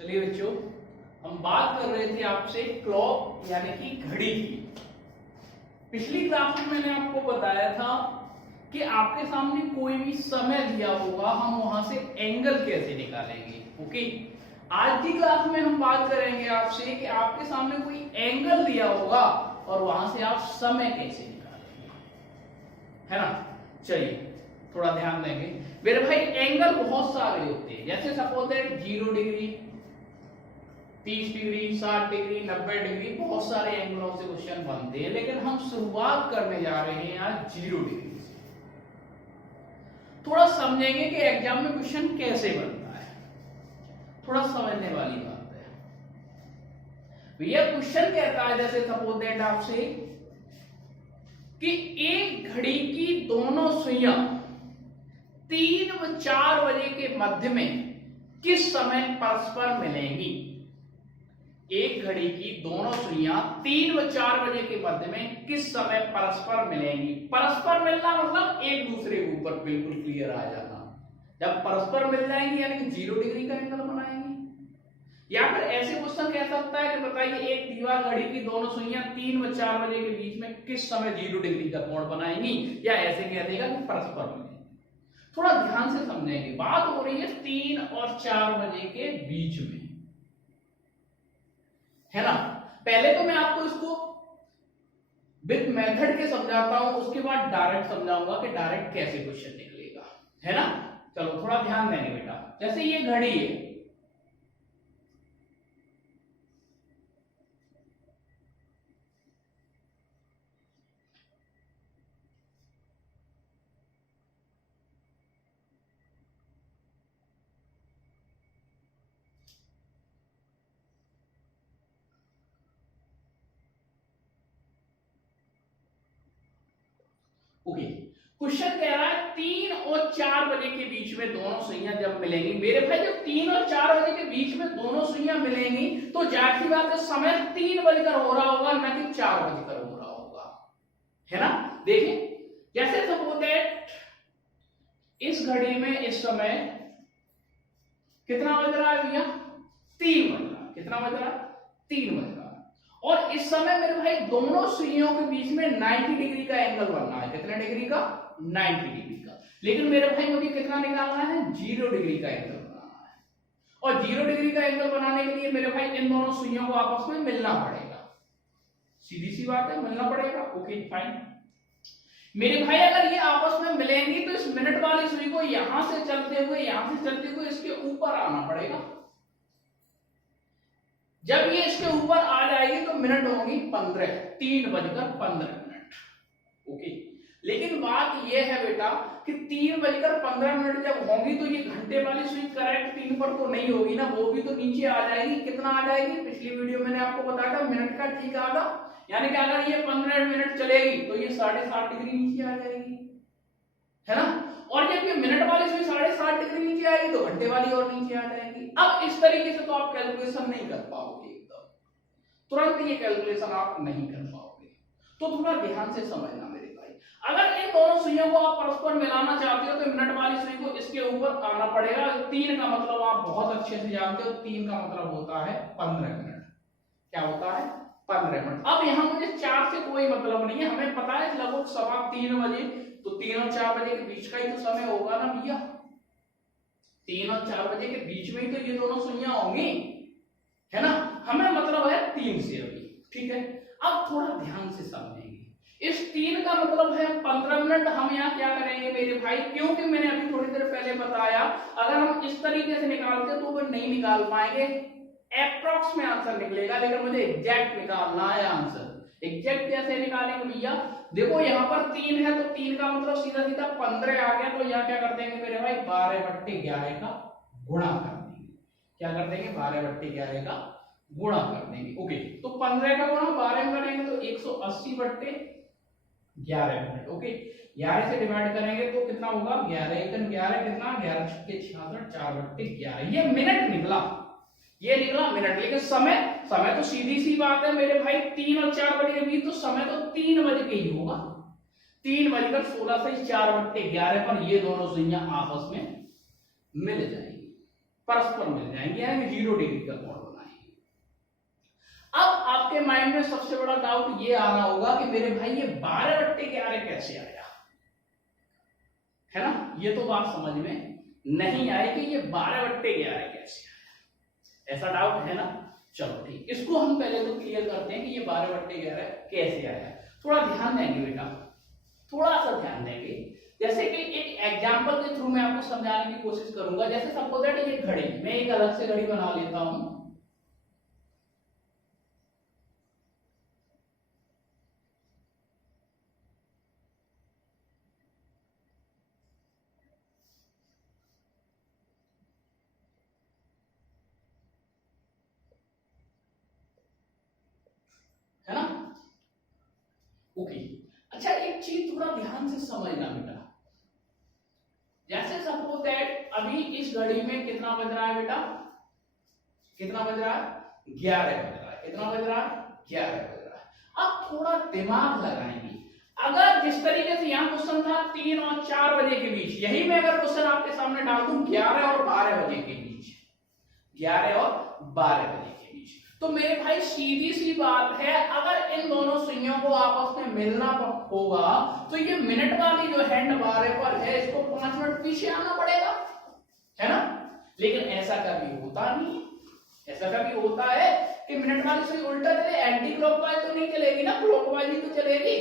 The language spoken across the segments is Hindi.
चलिए बच्चों, हम बात कर रहे थे आपसे क्लॉक यानी कि घड़ी की। पिछली क्लास में मैंने आपको बताया था कि आपके सामने कोई भी समय दिया होगा, हम वहां से एंगल कैसे निकालेंगे। ओके, आज की क्लास में हम बात करेंगे आपसे कि आपके सामने कोई एंगल दिया होगा और वहां से आप समय कैसे निकालेंगे, है ना। चलिए थोड़ा ध्यान देंगे मेरे भाई। एंगल बहुत सारे होते हैं, जैसे suppose that 0 degree, 30 degree, 60 degree, 90 degree, बहुत सारे एंगलों से क्वेश्चन बनते हैं, लेकिन हम शुरुआत करने जा रहे हैं आज 0 डिग्री से। थोड़ा समझेंगे कि एग्जाम में क्वेश्चन कैसे बनता है, थोड़ा समझने वाली बात है। भैया क्वेश्चन कहता है जैसे सपोज दैट आपसे कि एक घड़ी की दोनों सुइयां 3 व 4 बजे के मध्य में किस समय परस्पर मिलेंगी। एक घड़ी की दोनों सुइयां 3 व 4 बजे के मध्य में किस समय परस्पर मिलेंगी। परस्पर मिलना मतलब एक दूसरे के ऊपर बिल्कुल क्लियर आ जाना। जब परस्पर मिल जाएंगी यानी कि 0 डिग्री का एंगल बनाएंगे। या फिर ऐसे क्वेश्चन कह सकता है कि बताइए एक दीवार घड़ी की दोनों सुइयां 3 व 4 बजे के बीच में किस समय 0 डिग्री का कोण बनाएंगी, या ऐसे कह देगा कि परस्पर मिलेंगी। थोड़ा ध्यान से समझेंगे, बात हो रही है 3 और 4 बजे के बीच में, है ना। पहले तो मैं आपको इसको विद मेथड के समझाता हूं, उसके बाद डायरेक्ट समझाऊंगा कि डायरेक्ट कैसे क्वेश्चन निकलेगा, है ना। चलो थोड़ा ध्यान देंगे बेटा। जैसे ये घड़ी है, ओके। क्वेश्चन कह रहा है 3 और 4 बजे के बीच में दोनों सुइयां जब मिलेंगी। मेरे भाई जब 3 और 4 बजे के बीच में दोनों सुइयां मिलेंगी तो जाहिर सी बात है समय 3 बजकर हो रहा होगा, ना कि 4 बजकर हो रहा होगा, है ना। देखिए जैसे सपोज दैट इस घड़ी में इस समय कितना बज रहा है भैया, 3 बज रहा है। कितना बज रहा है, 3 बज रहा है। और इस समय मेरे भाई दोनों सुइयों के बीच में 90 डिग्री का एंगल बनना है। कितने डिग्री का, 90 डिग्री का। लेकिन मेरे भाई मुझे कितना निकालना है, 0 डिग्री का एंगल बनाना है। और 0 डिग्री का एंगल बनाने के लिए मेरे भाई इन दोनों सुइयों को आपस में मिलना पड़ेगा। सीधी सी बात है, मिलना पड़ेगा। Okay fine. मेरे भाई अगर ये आपस में मिलेंगी तो इस मिनट वाली सुई को यहां से चलते हुए इसके ऊपर आना पड़ेगा। जब ये इसके ऊपर आ जाएगी तो मिनट होंगी 15, 3:15। ओके, लेकिन बात यह है बेटा कि 3:15 जब होंगी तो ये घंटे वाली सुई करेक्ट 3 पर तो नहीं होगी ना, वो भी तो नीचे आ जाएगी। कितना आ जाएगी, पिछली वीडियो मैंने आपको बताया था मिनट का ठीक आधा, यानी कि अगर ये 15 मिनट चलेगी तो ये 7.5 डिग्री नीचे आ जाएगी, है ना। और जब ये मिनट वाली सुई 7.5 डिग्री नीचे आएगी तो घंटे वाली और नीचे आ जाएगी। अब इस तरीके से तो आप कैलकुलेशन नहीं कर पाओगे, एकदम तुरंत ये कैलकुलेशन आप नहीं कर पाओगे। तो थोड़ा ध्यान से समझना मेरे भाई। अगर इन दोनों सुइयों को आप परस्पर मिलाना चाहते हो तो मिनट वाली सुई को इसके ऊपर आना पड़ेगा। 3 का मतलब आप बहुत अच्छे से जानते हो, 3 का मतलब होता है 15 मिनट। क्या होता है, 15 मिनट। अब यहाँ मुझे 4 से कोई मतलब नहीं है, हमें पता है लगभग 3:15 बजे, तो 3 और 4 बजे के बीच का ही तो समय होगा ना भैया। 3 और 4 बजे के बीच में ही तो ये दोनों सुइयां होंगी, है ना। हमें मतलब है 3 से अभी, ठीक है। अब थोड़ा ध्यान से समझेंगे। इस 3 का मतलब है 15 मिनट। हम यहाँ क्या करेंगे मेरे भाई, क्योंकि मैंने अभी थोड़ी देर पहले बताया अगर हम इस तरीके से निकालते तो वो नहीं निकाल पाएंगे। एप्रोक्स में आंसर निकलेगा, लेकिन मुझे एग्जैक्ट निकालना है आंसर। एग्जैक्ट कैसे निकालेंगे भैया, देखो यहाँ पर 3 है तो 3 का मतलब सीधा सीधा 15 आ गया। तो यहाँ क्या कर देंगे मेरे भाई, 12/11 का गुणा कर देंगे। क्या कर देंगे, 12/11 का गुणा कर देंगे। ओके, तो 15 का गुणा 12 में करेंगे तो 180/11 मिनट। ओके, 11 से डिवाइड करेंगे तो कितना होगा, 11 × 11 कितना, 11 × 66, 4/11। ये मिनट निकला, ये निकला मिनट। लेकिन समय तो सीधी सी बात है मेरे भाई, 3 और 4 बजे के बीच तो समय तो 3 बजे के ही होगा। 3:16 से 4/11 पर ये दोनों सुइयां आपस में मिल जाएंगी, परस्पर मिल जाएंगे, यानी 0 डिग्री का कोण बनाएंगे। अब आपके माइंड में सबसे बड़ा डाउट ये आना होगा कि मेरे भाई ये 12/11 कैसे आया, है ना? ये तो बात समझ में नहीं आई कि ये 12/11 कैसे आया, ऐसा डाउट है ना? चलो ठीक, इसको हम पहले तो क्लियर करते हैं कि ये 12/11 कैसे आया। थोड़ा ध्यान देंगे बेटा, थोड़ा सा ध्यान देंगे। जैसे कि एक एग्जांपल के थ्रू मैं आपको समझाने की कोशिश करूंगा। जैसे सपोज दैट ये घड़ी, मैं एक अलग से घड़ी बना लेता हूं, है ना? ओके, अच्छा एक चीज थोड़ा ध्यान से समझना बेटा। जैसे सपोज दैट अभी इस घड़ी में कितना बज रहा है बेटा? कितना बज रहा है? 11 बज रहा है। कितना बज रहा है? 11 बज रहा है। अब थोड़ा दिमाग लगाएंगे। अगर जिस तरीके से यहाँ क्वेश्चन था 3 और 4 बजे के बीच, यही मैं अगर क्वेश्चन आपके सामने डाल दूं 11 और 12 बजे के बीच, 11 और 12 बजे के बीच, तो मेरे भाई सीधी सी बात है, अगर इन दोनों सुइयों को आपस में मिलना होगा तो ये मिनट वाली जो हैंड 12 पर है, इसको 5 मिनट पीछे आना पड़ेगा, है ना? लेकिन ऐसा कभी होता नहीं है। ऐसा कभी होता है कि मिनट वाली सुई उल्टा चले, एंटी क्लॉकवाइज तो नहीं चलेगी ना, क्लॉकवाइज ही तो चलेगी।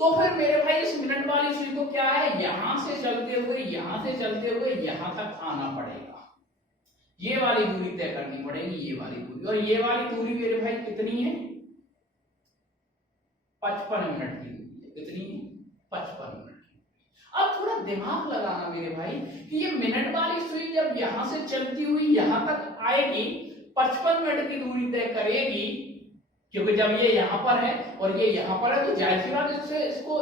तो फिर मेरे भाई इस मिनट वाली सुई को क्या है, यहां से चलते हुए यहां तक आना पड़ेगा। ये वाली दूरी तय करनी पड़ेगी, ये वाली दूरी, और ये वाली दूरी मेरे भाई कितनी है? 55 मिनट की दूरी है। कितनी है? 55 मिनट की। अब थोड़ा दिमाग लगाना मेरे भाई कि ये मिनट वाली सुई जब यहां से चलती हुई यहां तक आएगी, 55 मिनट की दूरी तय करेगी, क्योंकि जब ये यहां पर है और ये यहां पर है, तो जाहिर सी बात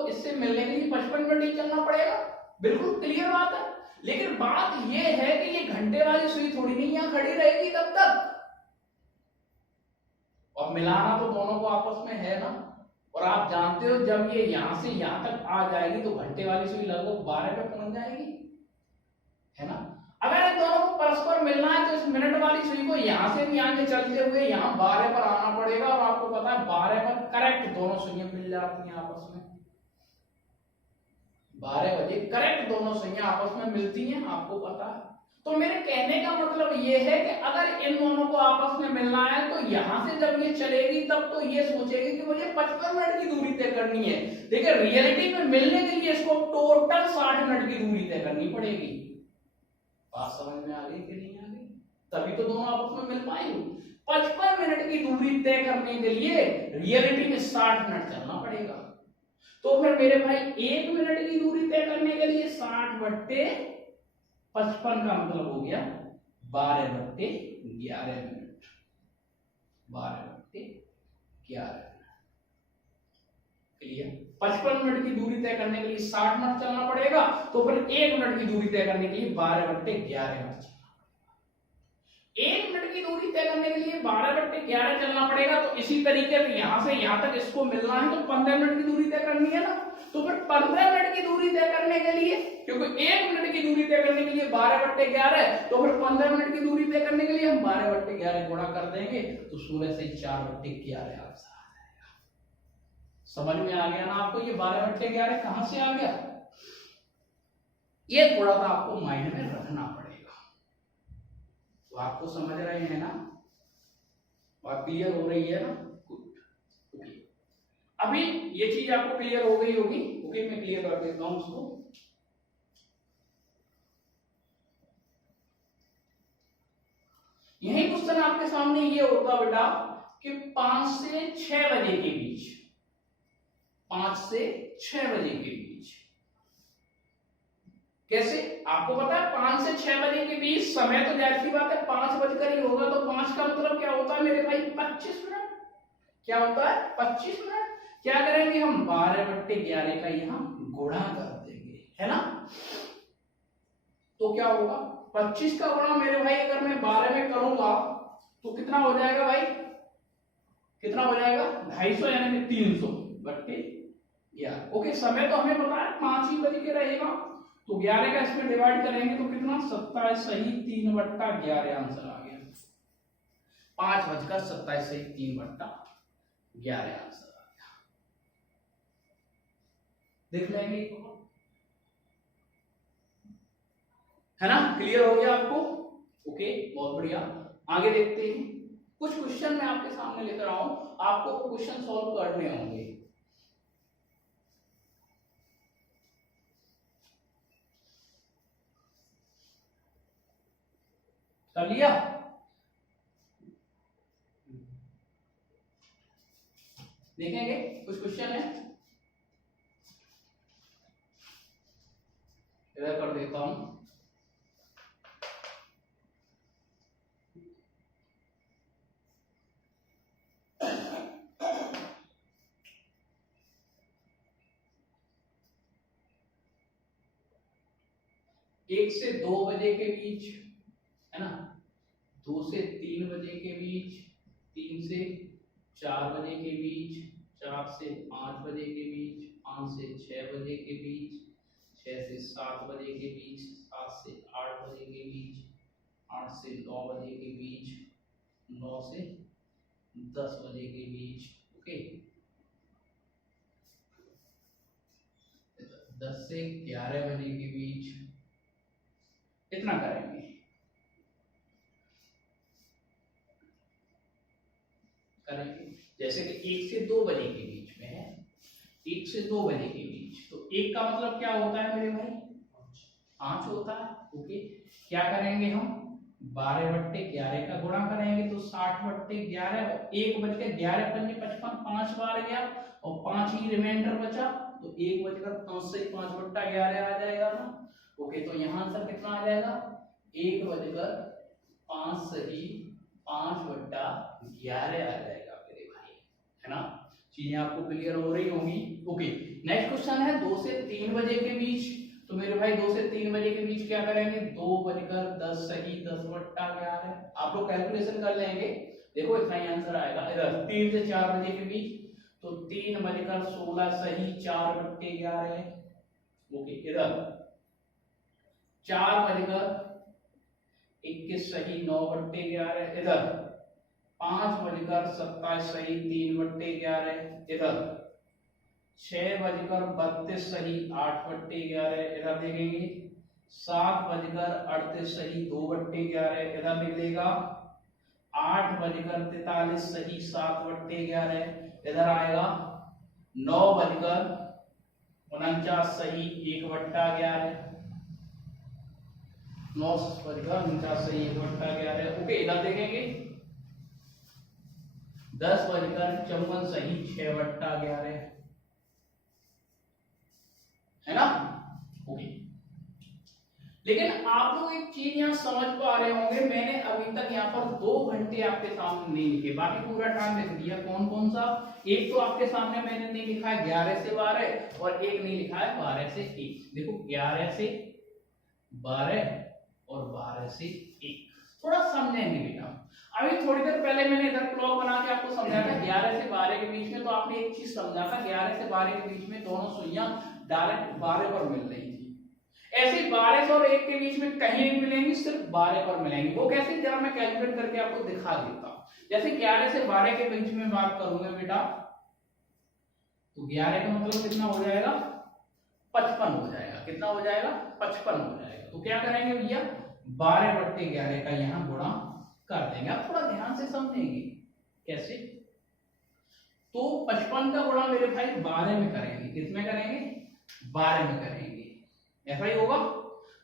इससे मिलने के लिए 55 मिनट ही चलना पड़ेगा। बिल्कुल क्लियर बात है। लेकिन बात ये है कि ये घंटे वाली सुई थोड़ी नहीं यहां खड़ी रहेगी तब तक, और मिलाना तो दोनों को आपस में है ना। और आप जानते हो जब ये यहां से यहां तक आ जाएगी तो घंटे वाली सुई लगभग 12 पे पहुंच जाएगी, है ना? अगर इन दोनों को परस्पर मिलना है तो इस मिनट वाली सुई को यहां से भी आगे चलते हुए यहां 12 पर आना पड़ेगा, और आपको पता है 12 पर करेक्ट दोनों सुइयां मिल जाती हैं आपस में। 12 बजे करेक्ट दोनों सुइयां आपस में मिलती हैं, आपको पता है। तो मेरे कहने का मतलब ये है कि अगर इन दोनों को आपस में मिलना है तो यहां से जब ये चलेगी तब तो ये सोचेगी कि मुझे 55 मिनट की दूरी तय करनी है। देखिए रियलिटी में मिलने के लिए इसको टोटल 60 मिनट की दूरी तय करनी पड़ेगी। बात समझ में आ गई कि नहीं आ गई? तभी तो दोनों आपस में मिल पाएंगे। 55 मिनट की दूरी तय करने के लिए रियलिटी में 60 मिनट चलना पड़ेगा। तो फिर मेरे भाई 1 मिनट की दूरी तय करने के लिए 60/55 का मतलब हो गया 12/11 मिनट। 12/11 क्लियर? 55 मिनट की दूरी तय करने के लिए 60 मिनट चलना पड़ेगा, तो फिर 1 मिनट की दूरी तय करने के लिए 12/11 मिनट। 1 मिनट की दूरी तय करने के लिए 12/11 चलना पड़ेगा, तो इसी तरीके से यहां से यहां तक इसको मिलना है तो 15 मिनट की दूरी तय करनी है ना। तो फिर 15 मिनट की दूरी तय करने के लिए, क्योंकि 1 मिनट की दूरी तय करने के लिए 12/11, तो फिर 15 मिनट की दूरी तय करने के लिए हम 12/11 गुणा कर देंगे, तो 16 से 4/11 आंसर आ जाएगा। समझ में आ गया ना आपको ये 12/11 कहां से आ गया? ये थोड़ा सा आपको माइंड में रखना पड़ेगा। तो आपको समझ रहे हैं ना? बात क्लियर हो रही है ना? गुड। ओके, अभी ये चीज आपको क्लियर हो गई होगी। ओके, मैं क्लियर कर देता हूं उसको। यही क्वेश्चन आपके सामने ये होता बेटा कि 5 से 6 बजे के बीच, 5 से 6 बजे के बीच कैसे? आपको पता है 5 से 6 बजे के बीच समय तो जाहिर सी बात है 5 बजकर ही होगा, तो 5 का मतलब क्या होता है मेरे भाई? 25 मिनट। क्या होता है? 25 मिनट। क्या करेंगे हम? 12/11 का यहां गुणा कर देंगे, है ना? तो क्या होगा? 25 का गुणा मेरे भाई अगर मैं 12 में करूंगा तो कितना हो जाएगा भाई? कितना हो जाएगा? 250 यानी कि 300/11। ओके, समय तो हमें पता है 5 ही बज के रहेगा, तो 11 का इसमें डिवाइड करेंगे तो कितना 27 सही 3/11 आंसर आ गया। 5:27 सही 3/11 आंसर आ गया। देख लेंगे है ना, क्लियर हो गया आपको? ओके, बहुत बढ़िया। आगे देखते हैं, कुछ क्वेश्चन मैं आपके सामने लेकर आऊं, आपको वो क्वेश्चन सॉल्व करने होंगे। कर लिया? देखेंगे कुछ क्वेश्चन है, इधर कर देता हूं। एक से 2 बजे के बीच, है ना, 2 से 3 बजे के बीच, 3 से 4 बजे के बीच, 4 से 5 बजे के बीच, 5 से 6 बजे के बीच, 6 से 7 बजे के बीच, 7 से 8 बजे के बीच, 8 से 9 बजे के बीच, 9 से 10 बजे के बीच। ओके, 10 से 11 बजे के बीच, इतना करेंगे। जैसे कि 1 से 2 बजे के बीच में है, 1 से 2 बजे के बीच, तो 1 का मतलब क्या होता है मेरे भाई? 5 होता है। ओके, क्या करेंगे हम? 12/11 का गुणा करेंगे तो 60/11, 1:11 पंजे 55, 5 बार गया और 5 ही रिमाइंडर बचा, तो 1:5 से 5/11 आ जाएगा ना। ओके, तो यहाँ आंसर कितना आ जाएगा? 1:5 सही 5/11 आ जाएगा मेरे भाई, है ना। चीजें आपको क्लियर हो रही होंगी। ओके, नेक्स्ट क्वेश्चन है 2 से 3 बजे के बीच, तो मेरे भाई 2 से 3 बजे के बीच क्या करेंगे? 2:10 सही 10/11। आप लोग कैलकुलेशन कर लेंगे, देखो इतना ही आंसर आएगा। इधर 3 से 4 बजे के बीच, तो 3:16 सही 4/11। ओके, इधर 4:21 सही 9/11, इधर 5:27 सही 3/11, इधर 6:32 सही 8/11, इधर देखेंगे 7:38 सही 2/11, इधर लिख देगा 8:43 सही 7/11, इधर आएगा 9:49 सही 1/11, 9:49 सही 1/11। ओके, इधर देखेंगे 10:54 सही 6/11, है ना। ओके, लेकिन आप लोग एक चीज यहाँ समझ पा रहे होंगे, मैंने अभी तक यहाँ पर 2 घंटे आपके सामने नहीं लिखे, बाकी पूरा टाइम लिख दिया। कौन कौन सा? एक तो आपके सामने मैंने नहीं लिखा है 11 से 12, और एक नहीं लिखा है 12 से 1। देखो 11 से 12 और 12 से 1 थोड़ा समझेंगे बेटा। अभी थोड़ी देर पहले मैंने इधर क्लॉक बना के आपको समझाया था 11 से 12 के बीच में, तो आपने एक चीज समझा था 11 से 12 के बीच में दोनों सुइयां डायरेक्ट 12 पर मिल रही थी। ऐसे 12 और 1 के बीच में कहीं नहीं मिलेंगी, सिर्फ 12 पर मिलेंगी। वो कैसे, जरा मैं कैलकुलेट करके आपको दिखा देता हूं। जैसे 11 से 12 के बीच में बात करूंगा बेटा, तो 11 का मतलब कितना हो जाएगा? 55 हो जाएगा। कितना हो जाएगा? 55 हो जाएगा। तो क्या करेंगे भैया? 12/11 का यहाँ गुणा कर देंगे। आप थोड़ा ध्यान से समझेंगे कैसे। तो 55 का गुणा मेरे भाई 12 में करेंगे। किसमें करेंगे? 12 में करेंगे। ऐसा ही होगा।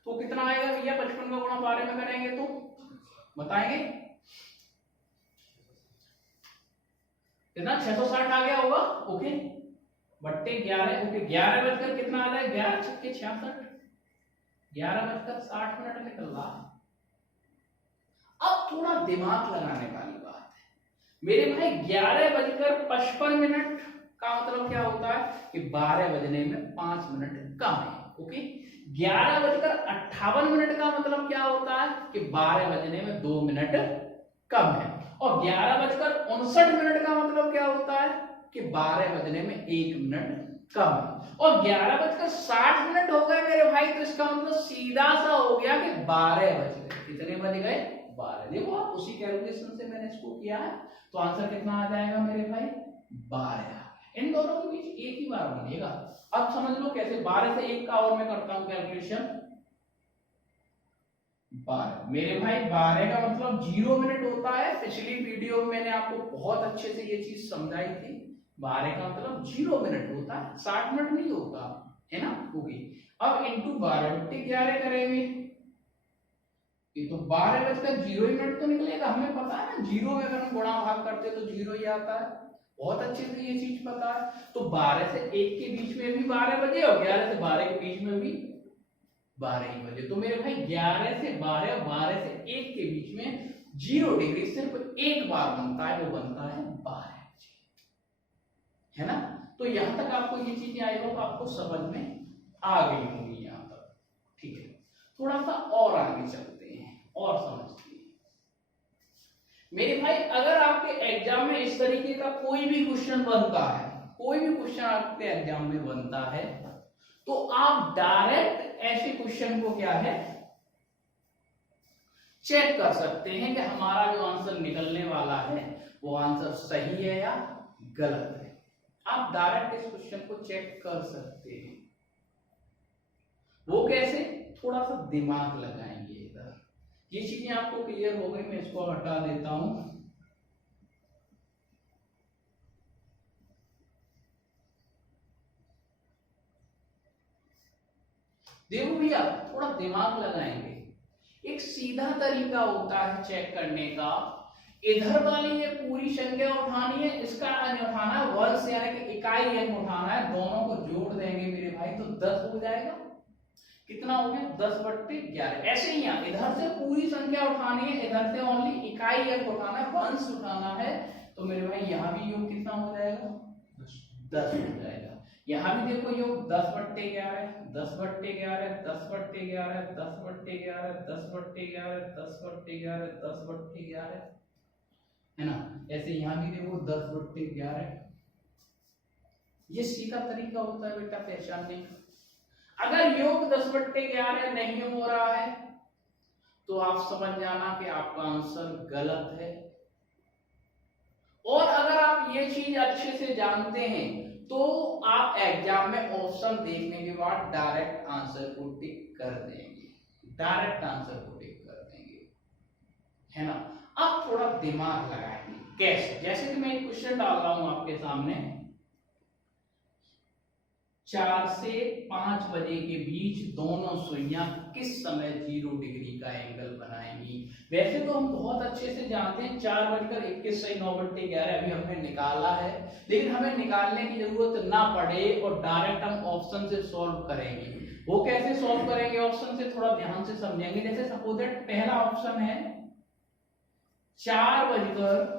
तो कितना आएगा भैया 55 का गुणा 12 में करेंगे तो बताएंगे कितना? 660 आ गया होगा। ओके, बट्टे 11। ओके, 11 बजकर कितना आ जाए? 11 छक्के 66, 11:60 निकल रहा। अब थोड़ा दिमाग लगाने वाली बात है मेरे भाई, 11:55 का मतलब क्या होता है कि 12 बजने में 5 मिनट कम है। ओके, 11:58 का मतलब क्या होता है कि 12 बजने में 2 मिनट कम है। और 11:59 का मतलब क्या होता है कि 12 बजने में 1 मिनट कम है। और 11:60 हो गए मेरे भाई, तो इसका मतलब सीधा सा हो गया कि 12 बज गए। कितने बज गए? 12। देखो आप उसी कैलकुलेशन से मैंने इसको किया है, तो आंसर कितना आ जाएगा मेरे भाई? 12। इन दोनों के बीच एक ही बार बनेगा। अब समझ लो कैसे। 12 से 1 का और मैं करता हूं कैलकुलेशन। 12 मेरे भाई, 12 का मतलब 0 मिनट होता है। पिछली वीडियो में मैंने आपको बहुत अच्छे से ये चीज समझाई थी। 12 का मतलब 0 मिनट होता है, 60 मिनट नहीं होता है ना। होगी। अब इंटू 12/11 करेंगे, ये तो 12:0 मिनट तो निकलेगा। हमें पता है ना, 0 में अगर हम गुणा भाग करते तो 0 ही आता है। बहुत अच्छे से ये चीज पता है। तो 12 से 1 के बीच में भी 12 बजे और 11 से 12 के बीच में भी 12 ही बजे। तो मेरे भाई 11 से 12 और 12 से 1 के बीच में 0 डिग्री सिर्फ एक बार बनता है, वो बनता है 12 बजे, है ना। तो यहां तक आपको ये चीजें आई होप आपको समझ में आ गई होंगी यहां तक। ठीक है, थोड़ा सा और आगे चलते हैं और समझते हैं। मेरे भाई अगर आपके एग्जाम में इस तरीके का कोई भी क्वेश्चन बनता है, कोई भी क्वेश्चन आपके एग्जाम में बनता है, तो आप डायरेक्ट ऐसे क्वेश्चन को क्या है, चेक कर सकते हैं कि हमारा जो आंसर निकलने वाला है वो आंसर सही है या गलत है। आप डायरेक्ट इस क्वेश्चन को चेक कर सकते हैं। वो कैसे? थोड़ा सा दिमाग लगाएंगे इधर। ये चीजें आपको क्लियर हो गई, मैं इसको हटा देता हूं। देखो भैया, थोड़ा दिमाग लगाएंगे। एक सीधा तरीका होता है चेक करने का। इधर वाली ये पूरी संख्या उठानी है, इसका अंक उठाना है, वंश यानी कि इकाई अंक उठाना है। दोनों को जोड़ देंगे मेरे भाई तो 10 हो जाएगा। कितना हो गया? 10/11। ऐसे ही यहाँ इधर से पूरी संख्या उठानी है, इधर से ओनली इकाई अंक उठाना है, वंश उठाना है। तो मेरे भाई यहाँ भी योग कितना हो जाएगा? 10 हो जाएगा। यहाँ भी देखो योग 10/11, 10/11, 10/11, 10/11, 10/11, 10/11, 10/11, है ना। ऐसे यहाँ भी देखो 10/11। ये सीधा तरीका होता है बेटा पहचानने का। अगर योग 10/11 नहीं हो रहा है तो आप समझ जाना कि आपका आंसर गलत है। और अगर आप ये चीज अच्छे से जानते हैं तो आप एग्जाम में ऑप्शन देखने के बाद डायरेक्ट आंसर को टिक कर देंगे, डायरेक्ट आंसर को टिक कर देंगे, है ना। अब थोड़ा दिमाग लगाएंगे। कैसे? जैसे कि मैं एक क्वेश्चन डाल रहा हूं आपके सामने, 4 से 5 बजे के बीच दोनों सुइयां किस समय 0 डिग्री का एंगल बनाएंगी। वैसे तो हम बहुत अच्छे से जानते हैं 4:21 से 9/11 अभी हमने निकाला है, लेकिन हमें निकालने की जरूरत ना पड़े और डायरेक्ट हम ऑप्शन से सॉल्व करेंगे। वो कैसे सॉल्व करेंगे ऑप्शन से, थोड़ा ध्यान से समझेंगे। जैसे सपोज दैट पहला ऑप्शन है 4:19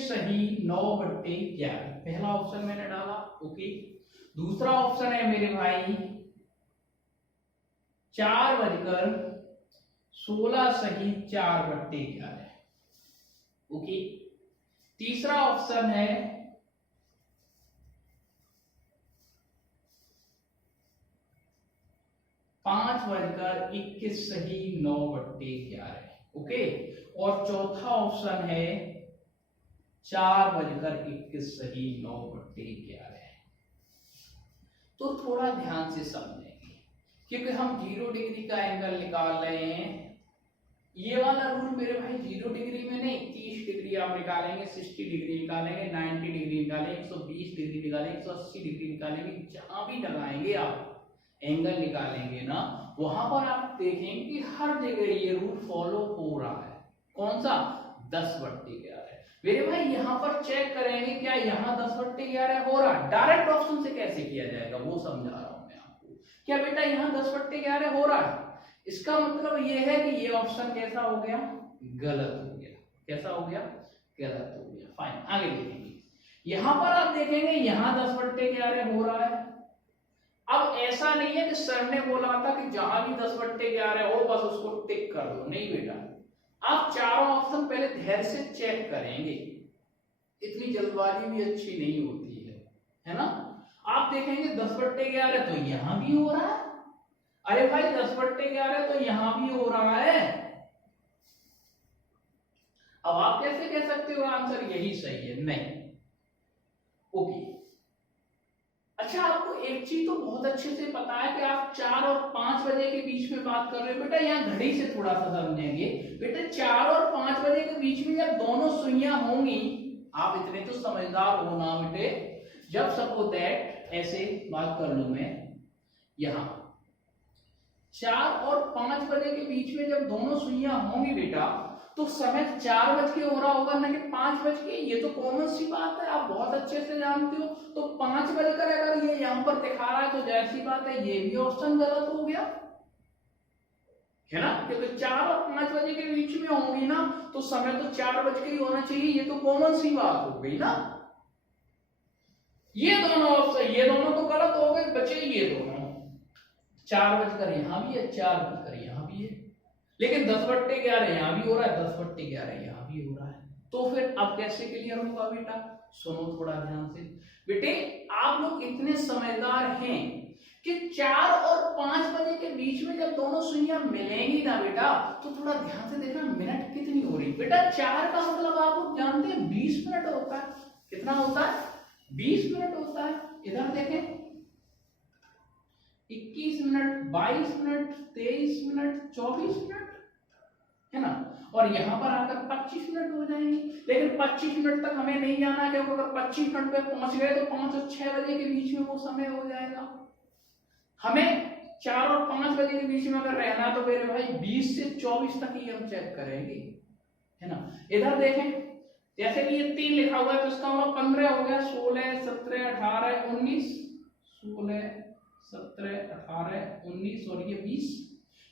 सही 9/11, पहला ऑप्शन मैंने डाला। ओके, दूसरा ऑप्शन है मेरे भाई 4:16 सही 4/11। ओके, तीसरा ऑप्शन है 5:21 सही 9/11। ओके, और चौथा ऑप्शन है 4:21 सही 9/11। तो थोड़ा ध्यान से समझेंगे क्योंकि हम 0 डिग्री का एंगल निकाल रहे हैं। ये वाला रूल मेरे भाई 0 डिग्री में नहीं, 30 डिग्री आप निकालेंगे, 60 डिग्री निकालेंगे, 90 डिग्री निकालेंगे, 120 डिग्री निकालेंगे, 180 डिग्री निकालेंगे, जहां भी लगाएंगे आप एंगल निकालेंगे ना, वहां पर आप देखेंगे कि हर जगह ये रूल फॉलो हो रहा है। कौन सा? 10/11। मेरे भाई यहां पर चेक करेंगे क्या यहाँ 10/11 हो रहा है। डायरेक्ट ऑप्शन से कैसे किया जाएगा वो समझा रहा हूं मैं आपको। क्या बेटा यहाँ 10/11 हो रहा है, इसका मतलब ये है कि ये ऑप्शन कैसा हो गया? गलत हो गया। कैसा हो गया? गलत हो गया। फाइन, आगे देखेंगे। यहां पर आप देखेंगे यहाँ 10/11 हो रहा है। अब ऐसा नहीं है कि सर ने बोला था कि जहां भी 10/11 हो बस उसको टिक कर दो, नहीं बेटा। आप चारों ऑप्शन पहले ध्यान से चेक करेंगे। इतनी जल्दबाजी भी अच्छी नहीं होती है ना। आप देखेंगे 10/11 तो यहां भी हो रहा है, अरे भाई 10/11 तो यहां भी हो रहा है। अब आप कैसे कह सकते हो आंसर यही सही है? नहीं। ओके, अच्छा आपको एक चीज तो बहुत अच्छे से पता है कि आप 4 और 5 बजे के बीच में बात कर रहे हो। बेटा यहाँ घड़ी से थोड़ा सा समझेंगे। बेटा 4 और 5 बजे के बीच में जब दोनों सुइयां होंगी, आप इतने तो समझदार हो ना बेटे, जब सपोज दैट ऐसे बात कर लू मैं, यहां 4 और 5 बजे के बीच में जब दोनों सुइयां होंगी बेटा, तो समय 4 बज के हो रहा होगा ना कि 5 बज के। ये तो कॉमन सी बात है, आप बहुत अच्छे से जानते हो। तो 5 बजकर अगर ये यहाँ पर दिखा रहा है तो जाहिर सी बात है ये भी ऑप्शन गलत हो गया, है ना। क्योंकि 4 और 5 बजे के बीच में होंगी ना, तो समय तो 4 बज के ही होना चाहिए, ये तो कॉमन सी बात हो गई ना। ये दोनों ऑप्शन, ये दोनों तो गलत हो गए, बचे ये दोनों। 4 बजकर यहां भी है, 4 बजकर यहां भी है, लेकिन 10/11 यहां भी हो रहा है, 10/11 यहां भी हो रहा है। तो फिर अब कैसे क्लियर होगा बेटा? सुनो थोड़ा ध्यान से बेटे, आप लोग इतने समझदार हैं कि 4 और 5 बजे के बीच में जब दोनों सुइयां मिलेंगी ना बेटा, तो थोड़ा ध्यान से देखना मिनट कितनी हो रही। बेटा 4 का मतलब आप लोग जानते हैं 20 मिनट होता है। कितना होता है? 20 मिनट होता है। इधर देखें 21 मिनट, 22 मिनट, 23 मिनट, 24 मिनट, है ना। और यहां पर आकर 25 मिनट हो जाएंगे। लेकिन 25 मिनट तक हमें नहीं जाना, क्योंकि अगर 25 मिनट पे पहुंच गए तो 5 और 6 बजे के बीच में वो समय हो जाएगा। हमें 4 और 5 बजे के बीच में अगर रहना तो मेरे भाई 20 से 24 तक ही हम चेक करेंगे, है ना। इधर देखें, जैसे कि ये 3 लिखा हुआ है तो इसका मतलब 15 हो गया, 16, 17, 18, 19, 16, 17, 18, 19 और ये 20।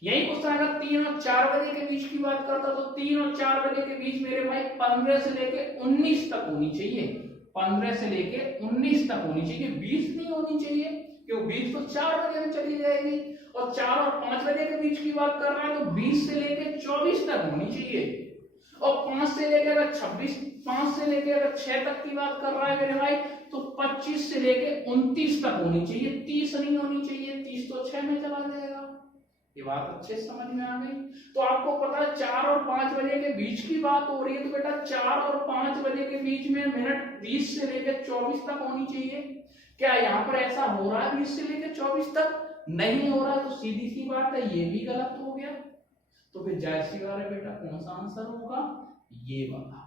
यही क्वेश्चन अगर 3 और 4 बजे के बीच की बात करता तो 3 और 4 बजे के बीच मेरे भाई 15 से लेके 19 तक होनी चाहिए। 15 से लेके 19 तक होनी चाहिए, 20 नहीं होनी चाहिए, क्योंकि 20 तो 4 बजे में चली जाएगी। और 4 और 5 बजे के बीच की बात कर रहा है तो 20 से लेके 24 तक होनी चाहिए। और 5 से लेके अगर 26, 5 से लेके अगर 6 तक की बात कर रहा है मेरे भाई, तो 25 से लेके 29 तक होनी चाहिए, 30 नहीं होनी चाहिए। 30 तो 6 में चला जाएगा। ये बात अच्छे समझ में आ गई। तो आपको पता है 4 और 5 बजे के बीच की बात हो रही है, तो बेटा 4 और 5 बजे के बीच में मिनट 20 से लेकर 24 तक होनी चाहिए। क्या यहाँ पर ऐसा हो रहा है 20 से लेकर 24 तक? नहीं हो रहा, तो सीधी सी बात है ये भी गलत हो गया। तो फिर जाहिर सी बात है बेटा कौन सा आंसर होगा? ये वाला।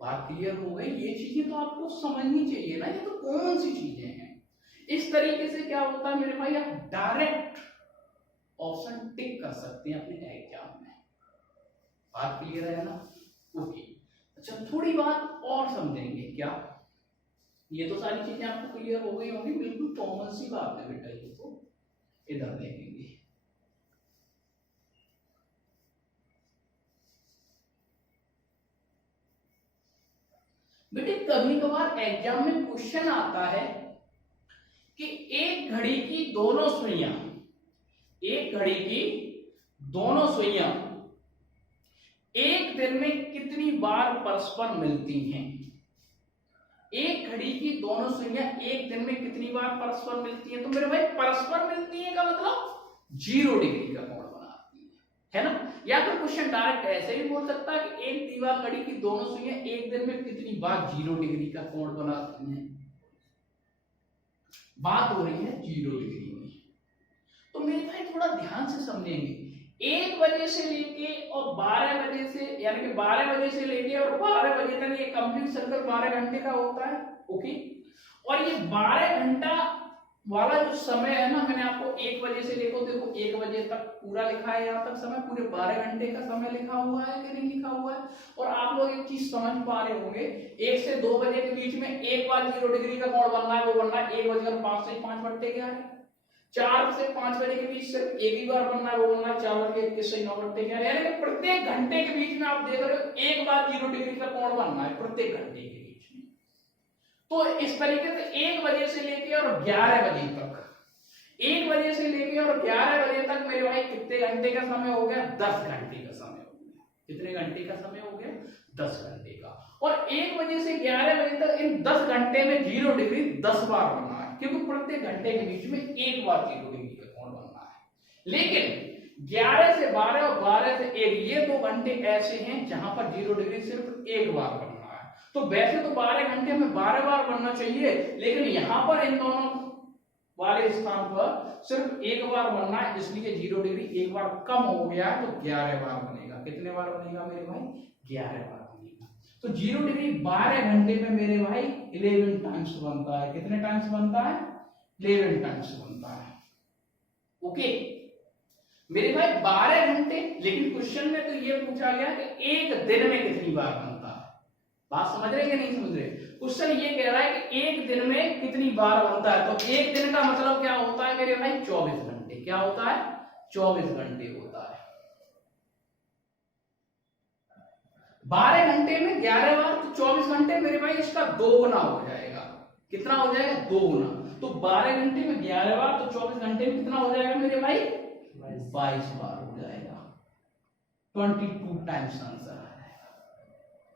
बात क्लियर हो गई? ये चीजें तो आपको समझनी चाहिए ना, ये तो कौन सी चीजें हैं। इस तरीके से क्या होता है मेरे भाई, आप डायरेक्ट ऑप्शन टिक कर सकते हैं अपने एग्जाम में। बात क्लियर है ना? ओके, अच्छा थोड़ी बात और समझेंगे क्या? ये तो सारी चीजें आपको क्लियर हो गई होंगी, बिल्कुल कॉमन सी बात है बेटा। ये तो इधर देखेंगे, बेटे कभी कभार एग्जाम में क्वेश्चन आता है कि एक घड़ी की दोनों सुइयां, एक घड़ी की दोनों सुइयां एक दिन में कितनी बार परस्पर मिलती हैं? एक घड़ी की दोनों सुइयां एक दिन में कितनी बार परस्पर मिलती हैं? तो मेरे भाई परस्पर मिलती है का मतलब 0 डिग्री का कोण बनाती है ना। या फिर क्वेश्चन डायरेक्ट ऐसे भी बोल सकता है कि एक दीवार घड़ी की दोनों सुइयां एक दिन में कितनी बार 0 डिग्री का कोण बनाती हैं। बात हो रही है 0 डिग्री में। तो मेरे भाई थोड़ा ध्यान से समझेंगे, 1 बजे से लेके और 12 बजे से, यानी कि 12 बजे से लेके और 12 बजे तक ये कंप्लीट सर्कल 12 घंटे का होता है। ओके, और ये 12 घंटा वाला जो समय है ना, मैंने आपको 1 बजे से लेकर देखो 1 बजे तक पूरा लिखा है, यहाँ तक समय पूरे 12 घंटे का समय लिखा हुआ है कि नहीं लिखा हुआ है। और आप लोग एक चीज समझ पा रहे होंगे, 1 से 2 बजे के बीच में एक बार 0 डिग्री का कोण बनना है, वो बनना है 1:05 से 5/11। 4 से 5 बजे के बीच सिर्फ एक ही बार बनना है, वो बनना है 4:21 से 9/11। यानी कि प्रत्येक घंटे के बीच में आप देख रहे हो एक बार 0 डिग्री का कोण बनना है प्रत्येक घंटे के बीच में। तो इस तरीके से 1 बजे से लेके और 11 बजे तक, 1 बजे से लेके और 11 बजे तक मेरे भाई कितने घंटे का समय हो गया? 10 घंटे का समय हो गया। कितने घंटे का समय हो गया? 10 घंटे का। और 1 बजे से 11 बजे तक इन 10 घंटे में 0 डिग्री 10 बार बनना है, क्योंकि प्रत्येक घंटे के बीच में एक बार 0 डिग्री का कोण बनना है। लेकिन 11 से 12 और 12 से 1 ये 2 घंटे ऐसे हैं जहां पर 0 डिग्री सिर्फ एक बार बनना है। तो वैसे तो 12 घंटे में 12 बार बनना चाहिए, लेकिन यहां पर इन दोनों वाले स्थान पर सिर्फ एक बार बनना है, इसलिए 0 डिग्री एक बार कम हो गया है, तो 11 बार बनेगा। कितने बार बनेगा मेरे भाई? 11 बार बनेगा। तो 0 डिग्री 12 घंटे में मेरे भाई 11 टाइम्स बनता है। कितने टाइम्स बनता है? 11 टाइम्स बनता है। ओके मेरे भाई 12 घंटे, लेकिन क्वेश्चन में तो ये पूछा गया कि एक दिन में कितनी बार बनता है। बात समझ रहे कि नहीं समझ रहे? क्वेश्चन ये कह रहा है कि एक दिन में कितनी बार बनता है। तो एक दिन का मतलब क्या होता है मेरे भाई? 24 घंटे। क्या होता है? 24 घंटे होता है। 12 घंटे में 11 बार, तो 24 घंटे मेरे भाई इसका 2 गुना हो जाएगा। कितना हो जाएगा? 2 गुना। तो 12 घंटे में 11 बार, तो 24 घंटे में कितना हो जाएगा मेरे भाई? 22 बार हो जाएगा। 22 टाइम्स आंसर आ जाएगा।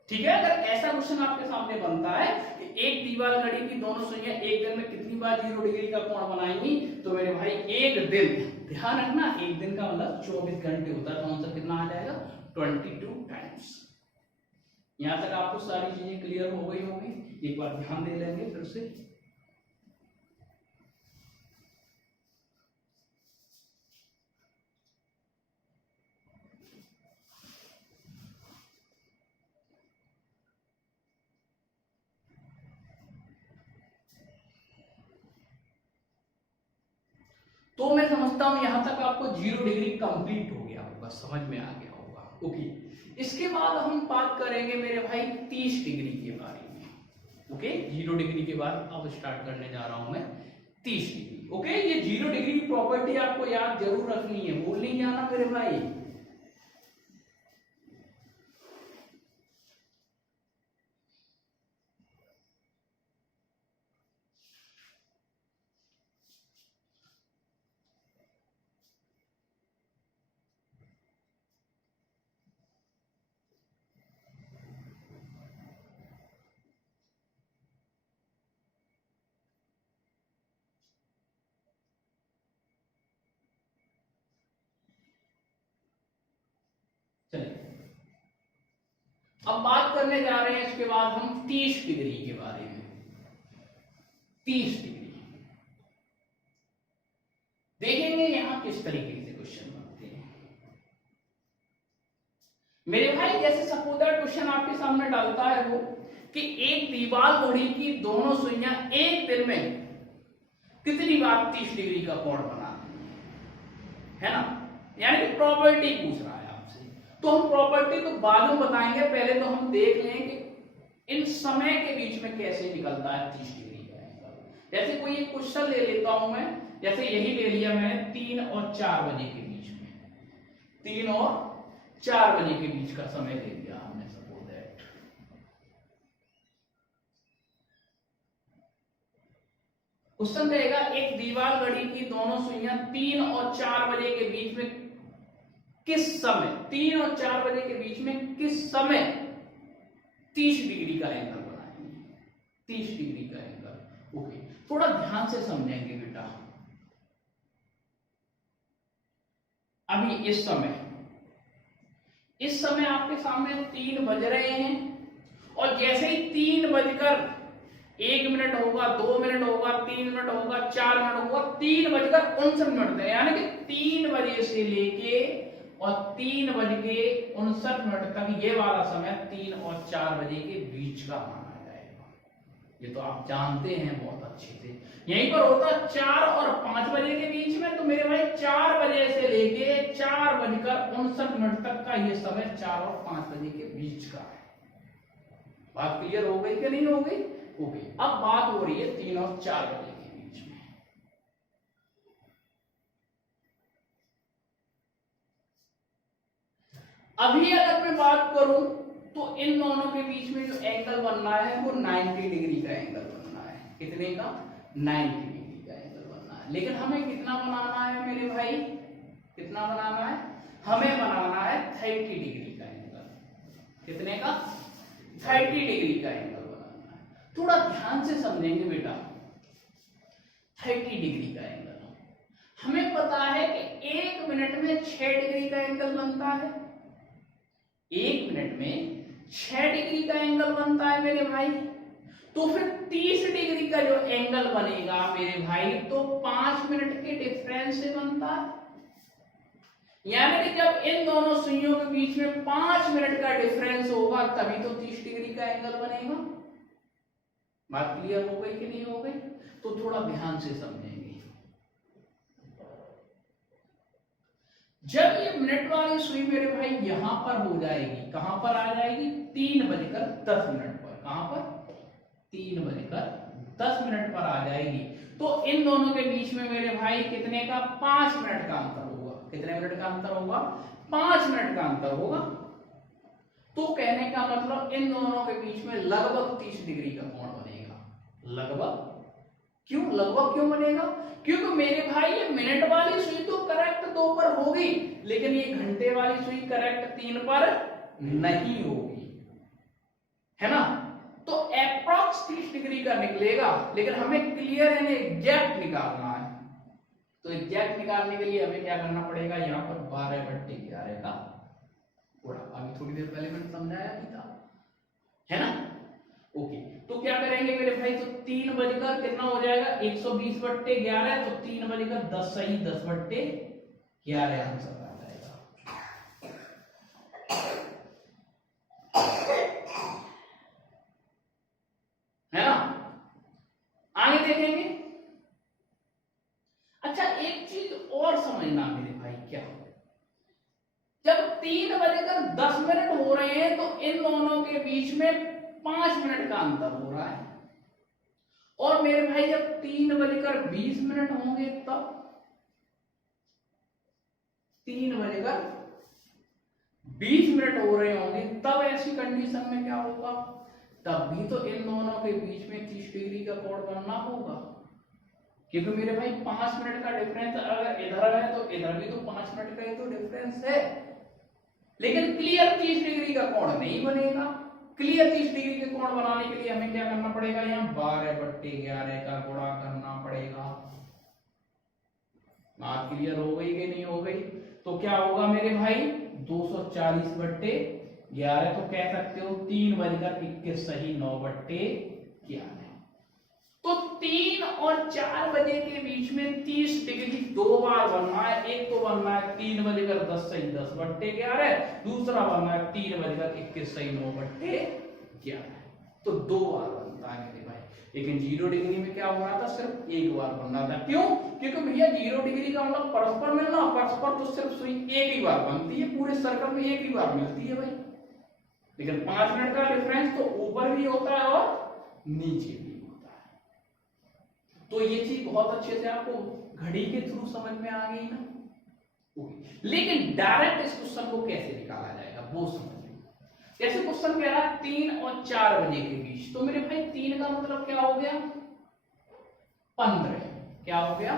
ठीक है। अगर ऐसा क्वेश्चन आपके सामने बनता है कि एक दीवार घड़ी की दोनों सुइयां एक दिन में कितनी बार 0 डिग्री का कोण बनाएंगी, तो मेरे भाई एक दिन, ध्यान रखना एक दिन का मतलब 24 घंटे होता है, तो आंसर कितना आ जाएगा? 22 टाइम्स। यहां तक आपको सारी चीजें क्लियर हो गई होंगी। एक बार ध्यान दे लेंगे फिर से। तो मैं समझता हूं यहां तक आपको 0 डिग्री कंप्लीट हो गया होगा, समझ में आ गया होगा। ओके इसके बाद हम बात करेंगे मेरे भाई 30 डिग्री के बारे में। ओके 0 डिग्री के बाद अब स्टार्ट करने जा रहा हूं मैं 30 डिग्री। ओके ये 0 डिग्री की प्रॉपर्टी आपको याद जरूर रखनी है, भूल नहीं जाना मेरे भाई। चलिए अब बात करने जा रहे हैं इसके बाद हम 30 डिग्री के बारे में। 30 डिग्री देखेंगे यहां किस तरीके से क्वेश्चन बनते हैं मेरे भाई। जैसे सपोज दैट क्वेश्चन आपके सामने डालता है वो कि एक दीवार घड़ी की दोनों सुइयां एक दिन में कितनी बार 30 डिग्री का कोण बनाती है ना, यानी कि प्रॉपर्टी पूछ रहा है आपसे। तो हम प्रॉपर्टी तो बाद में बताएंगे, पहले तो हम देख लें कि इन समय के बीच में कैसे निकलता है 30 डिग्री का एंगल। जैसे कोई एक क्वेश्चन ले लेता हूं मैं, जैसे यही ले लिया मैंने 3 और 4 बजे के बीच में, 3 और 4 बजे के बीच का समय ले लिया हमने सपोज दैट। क्वेश्चन रहेगा एक दीवार घड़ी की दोनों सुइयां 3 और 4 बजे के बीच में किस समय, 3 और 4 बजे के बीच में किस समय 30 डिग्री का एंगल बनाएंगे। 30 डिग्री का एंगल। ओके थोड़ा ध्यान से समझेंगे बेटा। अभी इस समय आपके सामने 3 बज रहे हैं, और जैसे ही 3 बजकर 1 मिनट होगा, 2 मिनट होगा, 3 मिनट होगा, 4 मिनट होगा, 3:59 यानी कि 3 बजे से लेके और 3:59 तक ये वाला समय 3 और 4 बजे के बीच का माना जाएगा। ये तो आप जानते हैं बहुत अच्छे से। यहीं पर होता 4 और 5 बजे के बीच में, तो मेरे भाई 4 बजे से लेके 4:59 तक का ये समय 4 और 5 बजे के बीच का है। बात क्लियर हो गई कि नहीं हो गई? ओके अब बात हो रही है 3 और 4 बजे के बीच में। अभी अगर मैं बात करूं तो इन दोनों के बीच में जो एंगल बनना है वो 90 डिग्री का एंगल बनना है। कितने का? 90 डिग्री का एंगल बनना है। लेकिन हमें कितना बनाना है मेरे भाई? कितना बनाना है? हमें बनाना है 30 डिग्री का एंगल। कितने का? 30 डिग्री का एंगल बनाना है। थोड़ा ध्यान से समझेंगे बेटा। 30 डिग्री का एंगल हमें पता है कि 1 मिनट में 6 डिग्री का एंगल बनता है। 1 मिनट में 6 डिग्री का एंगल बनता है मेरे भाई। तो फिर 30 डिग्री का जो एंगल बनेगा मेरे भाई तो 5 मिनट के डिफरेंस से बनता है। यानी कि जब इन दोनों सुइयों के बीच में 5 मिनट का डिफरेंस होगा तभी तो 30 डिग्री का एंगल बनेगा। बात क्लियर हो गई कि नहीं हो गई? तो थोड़ा ध्यान से समझेंगे। जब ये मिनट वाली सुई मेरे भाई यहां पर हो जाएगी, कहां पर आ जाएगी? 3:10 पर। कहां पर? 3:10 पर आ जाएगी। तो इन दोनों के बीच में मेरे भाई कितने का? 5 मिनट का अंतर होगा। कितने मिनट का अंतर होगा? 5 मिनट का अंतर होगा। तो कहने का मतलब इन दोनों के बीच में लगभग 30 डिग्री का कोण बनेगा। लगभग क्यों बनेगा? क्योंकि मेरे भाई ये मिनट वाली सुई तो करेक्ट 2 पर होगी, लेकिन ये घंटे वाली सुई करेक्ट 3 पर नहीं होगी, है ना? तो अप्रॉक्स 30 डिग्री का निकलेगा, लेकिन हमें क्लियर एंड एग्जैक्ट निकालना है। तो एग्जैक्ट निकालने के लिए हमें क्या करना पड़ेगा? यहाँ पर 12/11 का गुणा। अभी थोड़ी देर पहले मैंने समझाया भी था, है ना? ओके, तो क्या करेंगे मेरे भाई? तो 3 बजकर कितना हो जाएगा? 120/11। तो 3:10 सही 10/11 आंसर आ जाएगा। है ना? आगे देखेंगे। अच्छा, एक चीज और समझना मेरे भाई, क्या जब 3:10 हो रहे हैं तो इन दोनों के बीच में 5 मिनट का अंतर हो रहा है। और मेरे भाई जब 3:20 होंगे तब 3:20 हो रहे होंगे, तब ऐसी कंडीशन में क्या होगा? तब भी तो इन दोनों के बीच में 30 डिग्री का कोण बनना होगा, क्योंकि मेरे भाई 5 मिनट का डिफरेंस अगर इधर है तो इधर भी तो 5 मिनट का ही तो डिफरेंस है। लेकिन क्लियर 30 डिग्री का कोण नहीं बनेगा। क्लियर 30 डिग्री के कोण बनाने के लिए हमें क्या करना पड़ेगा? यहाँ 12/11 का गुणा करना पड़ेगा। बात क्लियर हो गई कि नहीं हो गई? तो क्या होगा मेरे भाई? 240/11। तो कह सकते हो 3:21 सही 9/11। तो 3 और 4 बजे के बीच में 30 डिग्री 2 बार बनना है। एक तो बनना है 3:10 सही 10/11, दूसरा बनना है 3:21 सही 9/11। तो 2 बार बनता है मेरे भाई। लेकिन 0 डिग्री में क्या हो रहा था? सिर्फ एक बार बन रहा था। क्यों? क्योंकि भैया 0 डिग्री का मतलब परस्पर मिलना, परस्पर तो सिर्फ सुई एक ही बार बनती है, पूरे सर्कल में एक ही बार मिलती है भाई। लेकिन 5 मिनट का डिफरेंस तो ऊपर भी होता है और नीचे भी। तो ये चीज बहुत अच्छे से आपको घड़ी के थ्रू समझ में आ गई ना? लेकिन डायरेक्ट इस क्वेश्चन को कैसे निकाला जाएगा वो समझिए। जैसे क्वेश्चन कह रहा है 3 और 4 बजे के बीच, तो मेरे भाई 3 का मतलब क्या हो गया? 15। क्या हो गया?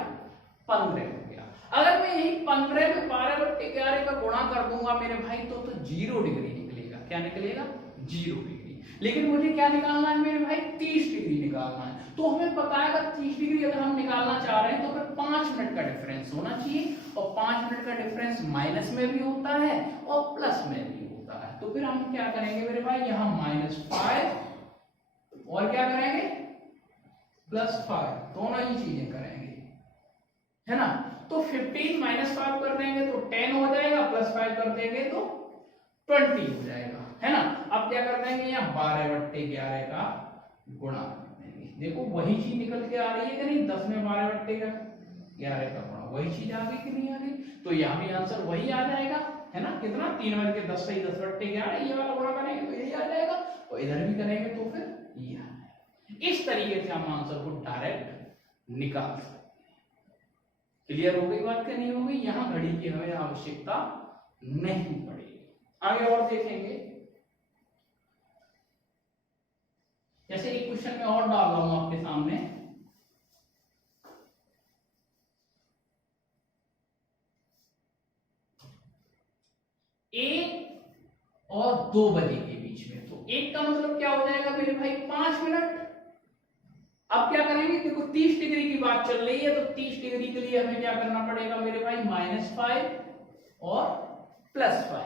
15 हो गया। अगर मैं यही 15 में 12/11 का गुणा कर दूंगा मेरे भाई तो 0 डिग्री निकलेगा। क्या निकलेगा? 0 डिग्री। लेकिन मुझे क्या निकालना है मेरे भाई? 30 डिग्री निकालना है। तो हमें पता है अगर 30 डिग्री अगर हम निकालना चाह रहे हैं तो फिर 5 मिनट का डिफरेंस होना चाहिए, और 5 मिनट का डिफरेंस माइनस में भी होता है और प्लस में भी होता है। तो फिर हम क्या करेंगे मेरे भाई? यहाँ -5 और क्या करेंगे? +5, दोनों ही चीजें करेंगे, है ना? तो 15 -5 कर देंगे तो 10 हो जाएगा, +5 कर देंगे तो 20 हो जाएगा, है ना? अब क्या कर देंगे? यहाँ 12/11 का गुणा कर देंगे। देखो वही चीज निकल के आ रही है कि नहीं? 10 में 12/11 का गुणा, वही चीज आ गई कि नहीं आ गई? तो यहाँ भी आंसर वही आ जाएगा, है ना? कितना? 3:10 सही 10/11, ये वाला गुणा करेंगे तो यही आ जाएगा, और इधर भी करेंगे तो फिर ये आ जाएगा। इस तरीके से हम आंसर को डायरेक्ट निकाल सकते हैं। क्लियर हो गई बात कि नहीं हो गई? यहाँ घड़ी की हमें आवश्यकता नहीं पड़ेगी। आगे और देखेंगे। जैसे एक क्वेश्चन में और डाल रहा हूं आपके सामने। एक और 2 बजे के बीच में, तो तो एक का मतलब क्या हो जाएगा मेरे भाई 5 मिनट। अब क्या करेंगे, देखो 30 डिग्री की बात चल रही है, तो 30 डिग्री के लिए हमें क्या करना पड़ेगा मेरे भाई, -5 और +5।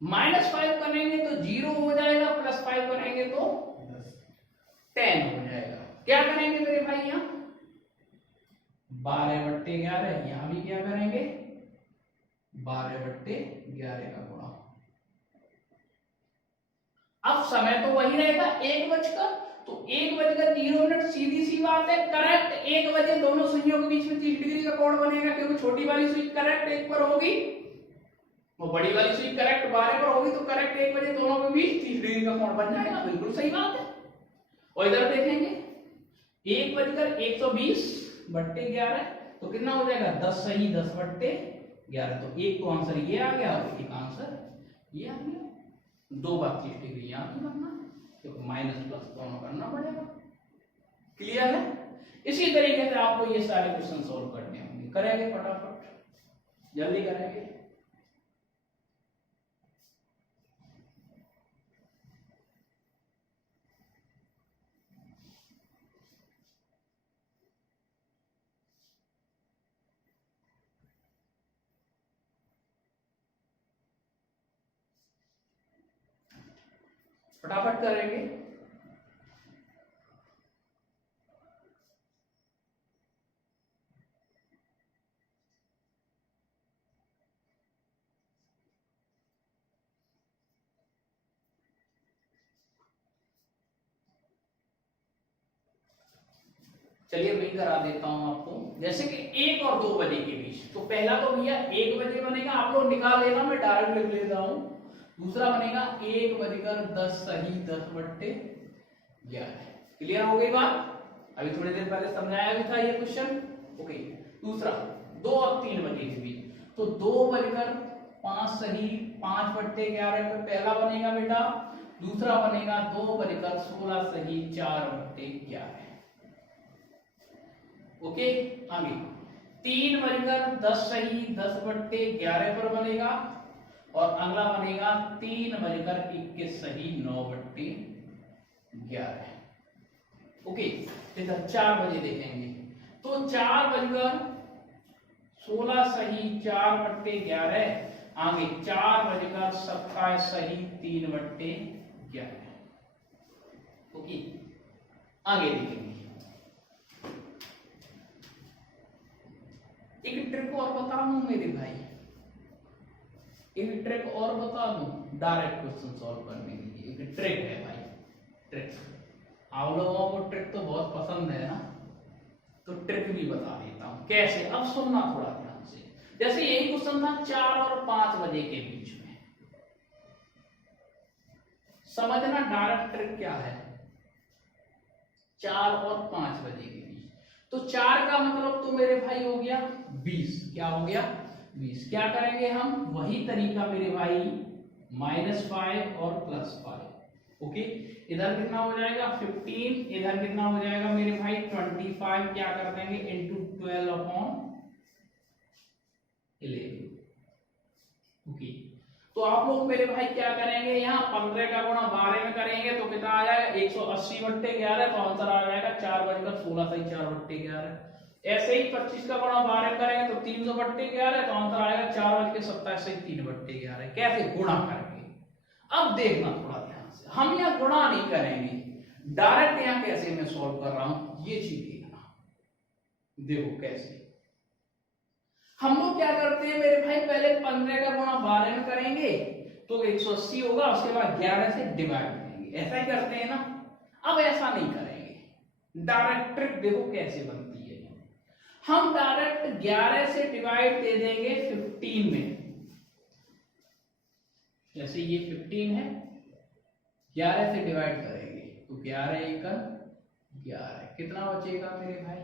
-5 करेंगे तो 0 हो जाएगा, +5 करेंगे तो 10 हो जाएगा। क्या करेंगे मेरे भाई, यहाँ 12/11, यहां भी क्या करेंगे 12/11 का गुणा। अब समय तो वही रहेगा 1 बजकर, तो 1:0 सीधी सी बात है, करेक्ट 1 बजे दोनों सुइयों के बीच में 30 डिग्री का कोण बनेगा, क्योंकि छोटी वाली सुई करेक्ट 1 पर होगी, वो बड़ी वाली सुई करेक्ट 12 पर होगी, तो करेक्ट 1 बजे दोनों के बीच 30 डिग्री का कोण बन जाएगा। बिल्कुल सही बात है। और इधर देखेंगे 1:120/11, तो कितना हो जाएगा 10 सही 10/11, तो एक तो आंसर ये आ गया और एक आंसर ये आ गया। 2 बार 30 डिग्री यहाँ की करना है, क्योंकि माइनस प्लस दोनों करना पड़ेगा। क्लियर है। इसी तरीके से आपको ये सारे क्वेश्चन सॉल्व करने होंगे, करेंगे फटाफट, जल्दी करेंगे। फटाफट करेंगे। चलिए मैं करा देता हूं आपको, जैसे कि 1 और 2 बजे के बीच, तो पहला तो भैया 1 बजे बनेगा, आप लोग निकाल लेना, मैं डायरेक्ट लिख लेता हूं। दूसरा बनेगा 1:10 सही 10/11। क्लियर हो गई बात। अभी थोड़ी देर पहले समझाया भी था ये क्वेश्चन। ओके, दूसरा 2 और 3 बजे के बीच, तो 2:05 सही 5/11 पे पहला बनेगा बेटा, दूसरा बनेगा 2:16 सही 4/11। ओके, आगे 3:10 सही 10/11 पर बनेगा, और अगला बनेगा 3:21 सही 9/11। ओके, इधर 4 बजे देखेंगे, तो 4:16 सही 4/11, आगे 4:27 सही 3/11। ओके, आगे देखेंगे। एक ट्रिक और बता दूं मेरे भाई, एक ट्रिक और बता दूं डायरेक्ट क्वेश्चन सॉल्व करने के लिए। एक ट्रिक है भाई, ट्रिक। आप लोगों को ट्रिक तो बहुत पसंद है ना, तो ट्रिक भी बता देता हूं कैसे। अब सुनना थोड़ा ध्यान से। जैसे यही क्वेश्चन था 4 और 5 बजे के बीच में, समझना डायरेक्ट ट्रिक क्या है। 4 और 5 बजे के बीच, तो 4 का मतलब तो मेरे भाई हो गया 20। क्या हो गया 20। क्या करेंगे हम, वही तरीका मेरे भाई, -5 और +5। ओके, इधर कितना हो जाएगा 15, इधर कितना हो जाएगा मेरे भाई 25। क्या कर देंगे इंटू 12/11। ओके, तो आप लोग मेरे भाई क्या करेंगे, यहाँ 15 का गुणा 12 में करेंगे तो कितना आ जाएगा 180/11, तो आंसर आ जाएगा 4:16 सही 4/11। ऐसे ही 25 का गुणा 12 में करेंगे तो 300/11, तो आंसर आएगा 4:27 सही 3/11। कैसे, गुणा करके। अब देखना थोड़ा ध्यान से, हम यहाँ गुणा नहीं करेंगे, डायरेक्ट यहाँ कैसे मैं सॉल्व कर रहा हूं ये चीज देखना। देखो कैसे हम लोग क्या करते हैं मेरे भाई, पहले 15 का गुणा 12 में करेंगे तो 180 होगा, उसके बाद 11 से डिवाइड करेंगे, ऐसा ही करते हैं ना। अब ऐसा नहीं करेंगे, डायरेक्ट ट्रिक देखो कैसे बनती है। हम डायरेक्ट 11 से डिवाइड दे देंगे 15 में। जैसे ये 15 है, 11 से डिवाइड करेंगे तो 11 × 11, कितना बचेगा मेरे भाई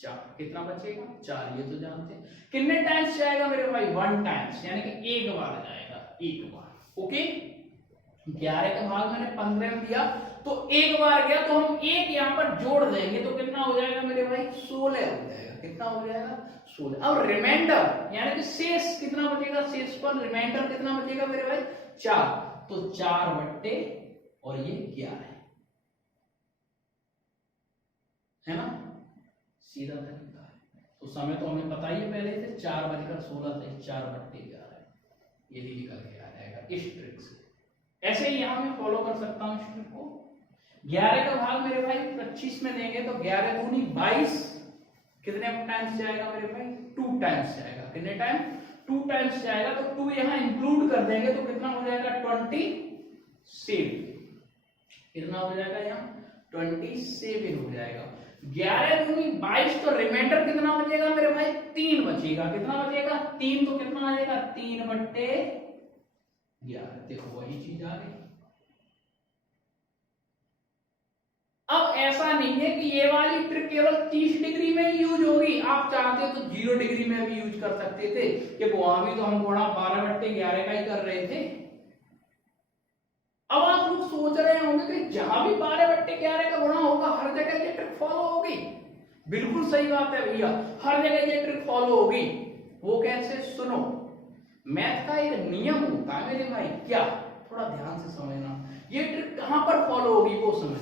4। कितना बचेगा 4, ये तो जानते हैं। कितने टाइम्स जाएगा मेरे भाई 1 टाइम्स, यानी कि एक बार जाएगा, एक बार। ओके, 11 का भाग मैंने 15 में दिया तो एक बार गया, तो हम एक यहाँ पर जोड़ देंगे तो कितना हो जाएगा मेरे भाई 16 हो जाएगा। कितना हो जाएगा 16। अब रिमाइंडर यानी कि शेष कितना बचेगा, शेष पर रिमाइंडर कितना बचेगा मेरे भाई 4। तो 4 बट्टे और ये 11 है ना, सीधा तरीका है। तो समय तो हमें पता ही है पहले से, 4:16 से 4 बट्टे 11, यही निकल के आ जाएगा इस ट्रिक से। ऐसे ही यहाँ मैं फॉलो कर सकता हूँ इस ट्रिक को। 11 का भाग मेरे भाई 25 में देंगे तो 11 दूनी 22, कितने टाइम्स जाएगा मेरे भाई, 2 टाइम्स जाएगा। कितने टाइम, 2 टाइम्स जाएगा। तो 2 यहाँ इंक्लूड कर देंगे तो कितना हो जाएगा, 27। कितना हो जाएगा यहाँ, 27 हो जाएगा। 11 दूनी 22, तो रिमाइंडर कितना बचेगा मेरे भाई, 3 बचेगा। कितना बचेगा, 3। तो कितना आ जाएगा, 3 बट्टे 11। देखो वही चीज आ गई। अब ऐसा नहीं है कि ये वाली ट्रिक केवल 30 डिग्री में ही यूज होगी, आप चाहते हो तो 0 डिग्री में भी यूज कर सकते थे, कि वहां भी तो हम गुणा 12/11 का ही कर रहे थे। अब आप लोग सोच रहे होंगे कि जहां भी 12/11 का गुणा होगा हर जगह ये ट्रिक फॉलो होगी। बिल्कुल सही बात है भैया, हर जगह ये ट्रिक फॉलो होगी। वो कैसे, सुनो। मैथ का एक नियम होता है मेरे भाई, क्या, थोड़ा ध्यान से समझना। ये ट्रिक कहां पर फॉलो होगी वो समझ।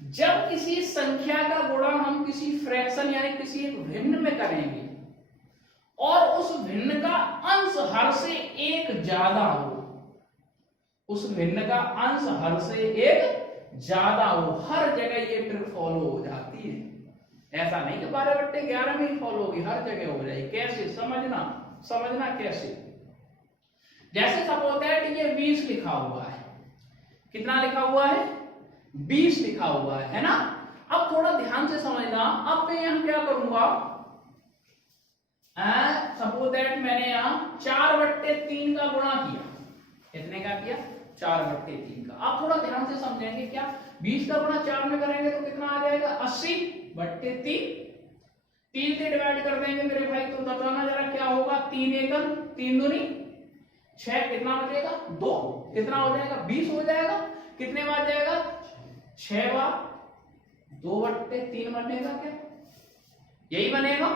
जब किसी संख्या का गुणा हम किसी फ्रैक्शन यानी किसी एक भिन्न में करेंगे और उस भिन्न का अंश हर से एक ज्यादा हो, उस भिन्न का अंश हर से एक ज्यादा हो, हर जगह ये ट्रिक फॉलो हो जाती है। ऐसा नहीं कि 12/11 में ही फॉलो होगी, हर जगह हो जाएगी। कैसे, समझना कैसे। जैसे सपोज दैट ये 20 लिखा हुआ है, कितना लिखा हुआ है, 20 लिखा हुआ है ना। अब थोड़ा ध्यान से समझना। अब मैं यहां क्या करूंगा, सपोज दैट मैंने यहां 4/3 का गुणा किया। कितने का किया, 4/3 का। आप थोड़ा ध्यान से समझेंगे क्या, 20 का गुणा 4 में करेंगे तो कितना आ जाएगा, 80/3। 3 से डिवाइड कर देंगे मेरे भाई तो बताना जरा क्या होगा, 3 एकम 3 दूनी 6, कितना बचेगा 2, कितना हो जाएगा 20 हो जाएगा। कितने बार जाएगा, 6 बार, 2/3 बनेगा क्या, यही बनेगा।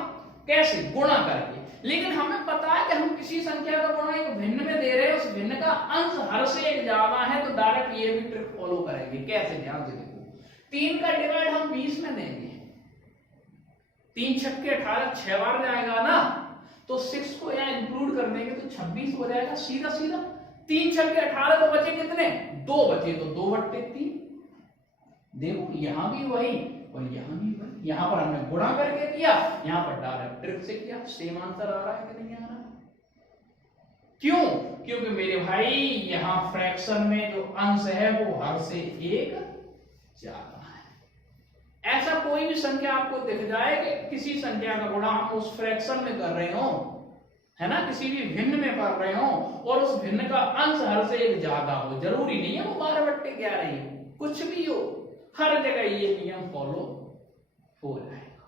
कैसे, गुणा करके। लेकिन हमें पता है कि हम किसी संख्या का गुणा एक भिन्न में दे रहे हैं, उस भिन्न का अंश हर से एक ज्यादा है, तो डायरेक्ट ये भी ट्रिक फॉलो करेंगे। कैसे, ध्यान से देखो। 3 का डिवाइड हम 20 में देंगे, 3 छक्के 18, 6 बार जाएगा ना, तो 6 को यहाँ इंक्लूड कर देंगे तो 26 हो जाएगा, सीधा सीधा। 3 छक्के 18, तो बचे कितने, 2 बचे, तो 2/3। देखो यहां भी वही और यहां भी वही, यहां पर हमने गुणा करके किया, यहां पर डायरेक्ट ट्रिक से किया। सेम आंसर आ रहा है कि नहीं आ रहा, क्यों, क्योंकि मेरे भाई यहां फ्रैक्शन में जो अंश है वो हर से एक ज्यादा है। ऐसा कोई भी संख्या आपको दिख जाए कि किसी संख्या का गुणा हम उस फ्रैक्शन में कर रहे हो, है ना, किसी भी भिन्न में कर रहे हो, और उस भिन्न का अंश हर से एक ज्यादा हो, जरूरी नहीं है वो 12/11 ही हो, कुछ भी हो, हर जगह ये नियम फॉलो हो जाएगा।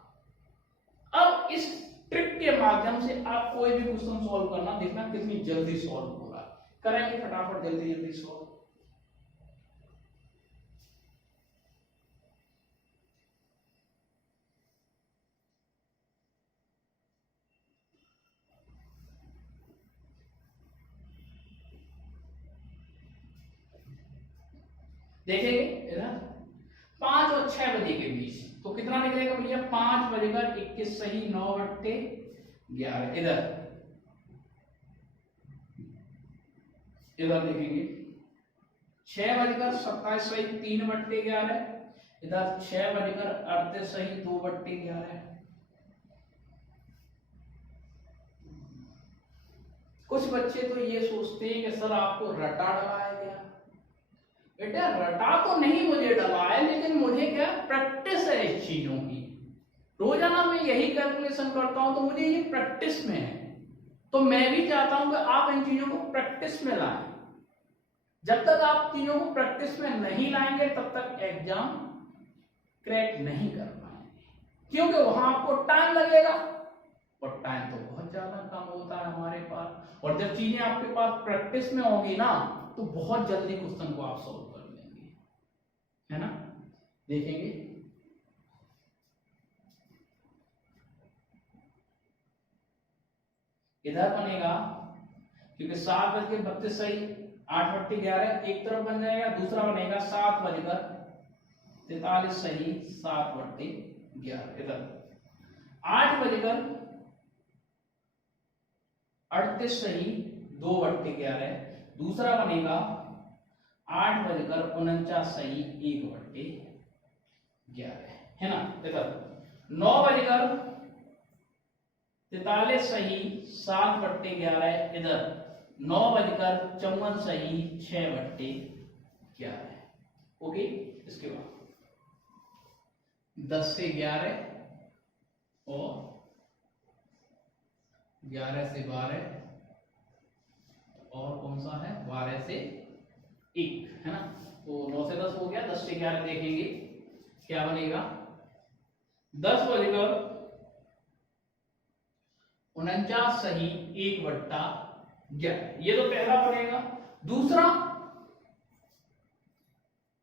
अब इस ट्रिक के माध्यम से आप कोई भी क्वेश्चन सॉल्व करना, देखना कितनी जल्दी सॉल्व हो रहा है। करेंगे फटाफट, जल्दी जल्दी सॉल्व। देखेंगे इधर 5 और 6 बजे के बीच तो कितना निकलेगा भैया, 5:21 सही, 9/11। इधर देखेंगे 6:27 सही, 3/11। इधर 6:38 सही, 2/11। कुछ बच्चे तो ये सोचते हैं कि सर आपको रटा डला है क्या। बेटा रटा तो नहीं मुझे डला है, लेकिन मुझे क्या प्रैक्टिस है इस चीजों की। रोजाना मैं यही कैलकुलेशन करता हूं, तो मुझे ये प्रैक्टिस में है। तो मैं भी चाहता हूं कि आप इन चीजों को प्रैक्टिस में लाएं। जब तक आप चीजों को प्रैक्टिस में नहीं लाएंगे तब तक एग्जाम क्रैक नहीं कर पाएंगे, क्योंकि वहां आपको टाइम लगेगा और टाइम तो बहुत ज्यादा कम होता है हमारे पास। और जब चीजें आपके पास प्रैक्टिस में होगी ना, तो बहुत जल्दी क्वेश्चन को आप सॉल्व कर लेंगे, है ना। देखेंगे इधर बनेगा, क्योंकि 7:32 सही, 8/11 एक तरफ बन जाएगा, दूसरा बनेगा 7:43 सही 7/11 इधर 8:38 सही 2/11, दूसरा बनेगा 8:49 सही 1/11 है ना। इधर 9:43 सही 7/11, इधर 9:54 सही 6/11। ओके, इसके बाद 10 से 11 और 11 से 12 और कौन सा है 12 से 1 है ना। तो 9 से 10 हो गया, 10 से 11 देखेंगे क्या बनेगा 10:49 सही 1/11, ये तो पहला बनेगा।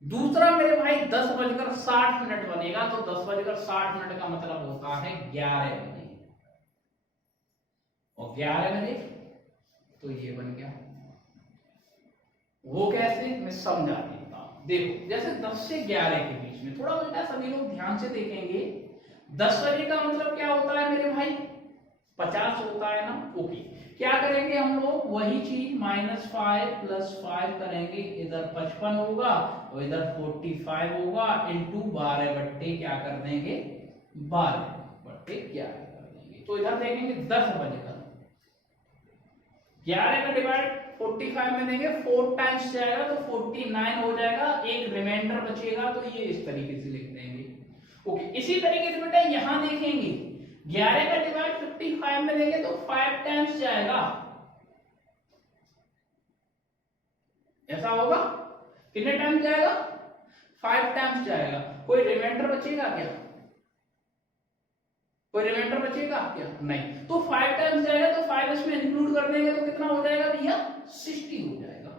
दूसरा मेरे भाई 10:60 बनेगा। तो 10:60 का मतलब होता है 11 बजे, और 11 बजे तो ये बन गया। वो कैसे मैं समझा देता हूं। देखो जैसे 10 से 11 के बीच में थोड़ा बेटा सभी लोग ध्यान से देखेंगे। 10 बजे का मतलब क्या होता है मेरे भाई 50 होता है ना। ओके, क्या करेंगे हम लोग वही चीज -5 + 5 करेंगे, इधर 55 होगा और इधर 45 होगा इंटू 12 बट्टे क्या कर देंगे 12/11 कर देंगे। तो इधर देखेंगे 10 बजे का 11 में डिवाइड 45 में देंगे, 4 टाइम्स जाएगा तो 49 हो जाएगा, एक रिमाइंडर बचेगा। तो ये इस तरीके से लिख देंगे। ओके, इसी तरीके से बेटा यहां देखेंगे 11 का डिवाइड 55 में देंगे तो 5 टाइम्स जाएगा, ऐसा होगा। कितने टाइम्स जाएगा 5 टाइम्स जाएगा। कोई रिमाइंडर बचेगा क्या, कोई रिमाइंडर बचेगा क्या, नहीं। तो 5 टाइम्स जाएगा तो 5 इसमें इंक्लूड कर देंगे तो कितना हो जाएगा भैया 60 हो जाएगा।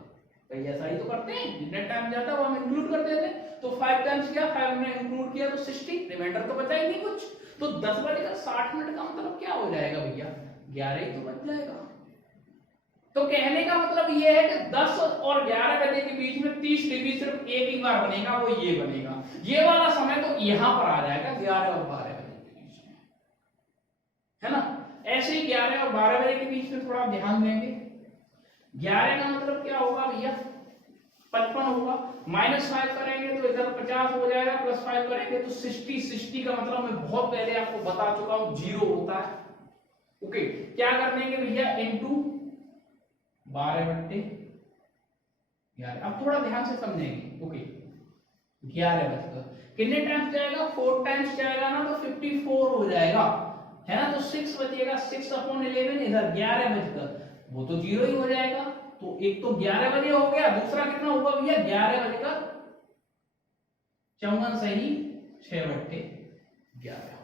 भाई ऐसा ही तो करते हैं, जितने टाइम जाता है वो हम इंक्लूड कर देते हैं। तो 5 टाइम्स किया, 5 में इंक्लूड किया तो 60, रिमाइंडर तो बचा ही नहीं कुछ। तो 10:60 का मतलब क्या हो जाएगा भैया 11 ही तो बच जाएगा। तो कहने का मतलब ये है कि 10 और 11 बजे के बीच में 30 डिग्री सिर्फ एक ही बार बनेगा, वो ये बनेगा। ये वाला समय तो यहां पर आ जाएगा 11 और 12 बजे के बीच में, है ना। ऐसे ही 11 और 12 बजे के बीच में थोड़ा ध्यान देंगे। 11 का मतलब क्या होगा भैया 55 होगा, -5 करेंगे तो इधर 50 हो जाएगा, +5 करेंगे तो 60 का मतलब मैं बहुत पहले आपको बता चुका हूं 0 होता है। ओके, क्या कर देंगे भैया इंटू 12/11। अब थोड़ा ध्यान से समझेंगे। ओके, 11 बजकर कितने टाइम्स जाएगा 4 टाइम्स जाएगा ना, तो 54 हो जाएगा, है ना। तो 6 बचेगा, 6/11 इधर 11 बजकर वो तो 0 ही हो जाएगा। तो एक तो 11 बजे हो गया, दूसरा कितना होगा भैया 11:54 सही 6/11 हो जाएगा।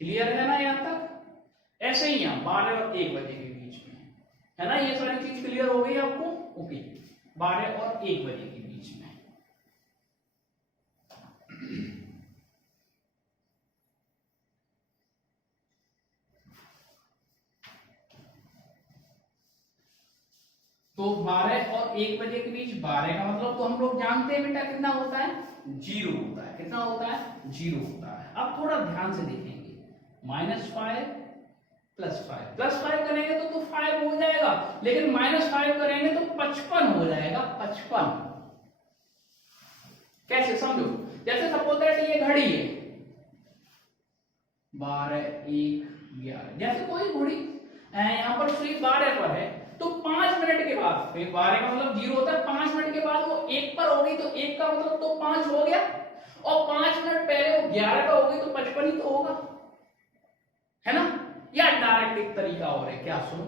क्लियर है ना यहां तक। ऐसे ही यहां 12 और 1 बजे के बीच में, है ना। ये सारी चीज क्लियर हो गई आपको। ओके, 12 और 1 बजे के बीच में तो 12 और 1 बजे के बीच 12 का मतलब तो हम लोग जानते हैं बेटा कितना होता है 0 होता है। कितना होता है 0 होता है। अब थोड़ा ध्यान से देखेंगे -5 +5 करेंगे तो 5 हो जाएगा, लेकिन -5 करेंगे तो 55 हो जाएगा 55। कैसे समझो, जैसे सपोज दैट ये घड़ी है 12 1 11, जैसे कोई घड़ी यहाँ पर सुई 12 पर है तो 5 मिनट के बाद, 12 का मतलब 0 होता है, 5 मिनट के बाद वो 1 पर होगी तो 1 का मतलब तो 5 हो गया, और 5 मिनट पहले वो 11 का होगी तो 55 ही तो होगा, है ना। या डायरेक्ट एक तरीका और है, क्या सुनो,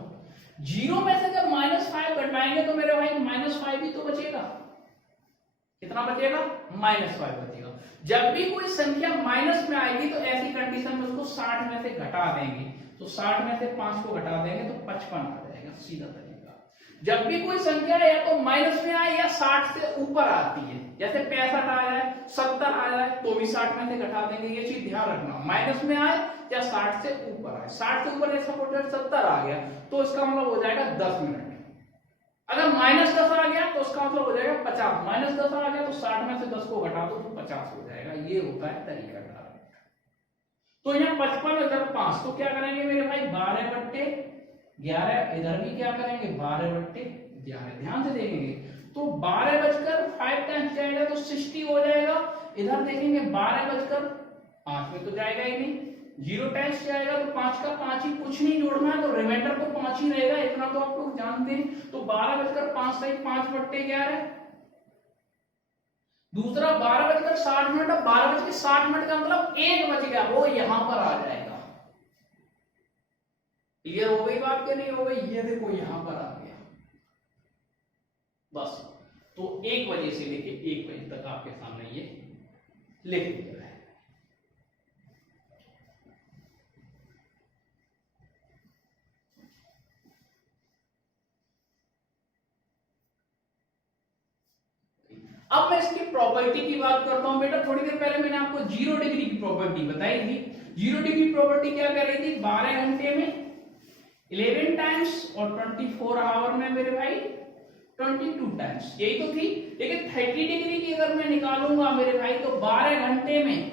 0 में से जब -5 घटाएंगे तो मेरे भाई -5 ही तो बचेगा। कितना बचेगा -5 बचेगा। जब भी कोई संख्या माइनस में आएगी तो ऐसी कंडीशन में उसको 60 में से घटा देंगे, तो 60 में से 5 को घटा देंगे तो 55 आ जाएगा, सीधा तरीका। जब भी कोई संख्या या तो माइनस में आए या 60 से ऊपर आती है, जैसे 65 आ जाए 70 आ जाए तो भी 60 में से घटा देंगे। ये चीज ध्यान रखना, माइनस में आए या 60 से ऊपर आए। 60 से ऊपर जैसा 70 आ गया तो इसका मतलब हो जाएगा 10 मिनट, अगर -10 आ गया तो उसका मतलब हो जाएगा 50, -10 आ गया तो 60 में से 10 को घटा दो तो 50 हो जाएगा। ये होता है तरीका डायरेक्ट। तो यहाँ 55 इधर 5, तो क्या करेंगे मेरे भाई 12/11, इधर भी क्या करेंगे 12/11, ध्यान से देखेंगे तो 12 बजकर 5 टाइम्स जाएगा तो 60 हो जाएगा। इधर देखेंगे 12 बजकर 5 में तो जाएगा ही नहीं, 0 टाइम्स जाएगा तो 5 का 5 ही, कुछ नहीं जोड़ना है तो रिमाइंडर तो 5 ही रहेगा, इतना तो आप लोग जानते हैं। तो 12 बजकर 5 सही 5/11। दूसरा 12 बजकर 60, अब 12 बज के 60 का मतलब 1 बज गया, वो यहां पर आ जाएगा। क्लियर हो गई बात, क्या नहीं हो गई? ये देखो यहां पर आ गया बस। तो 1 बजे से लेके 1 बजे तक आपके सामने ये लिख दिया है। अब मैं इसकी प्रॉपर्टी की बात करता हूं बेटा। थोड़ी देर पहले मैंने आपको 0 डिग्री की प्रॉपर्टी बताई थी। 0 डिग्री प्रॉपर्टी क्या कह रही थी? 12 घंटे में 11 टाइम्स और 24 आवर में मेरे भाई 22 टाइम्स, यही तो थी। लेकिन 30 डिग्री की अगर मैं निकालूंगा मेरे भाई तो 12 घंटे में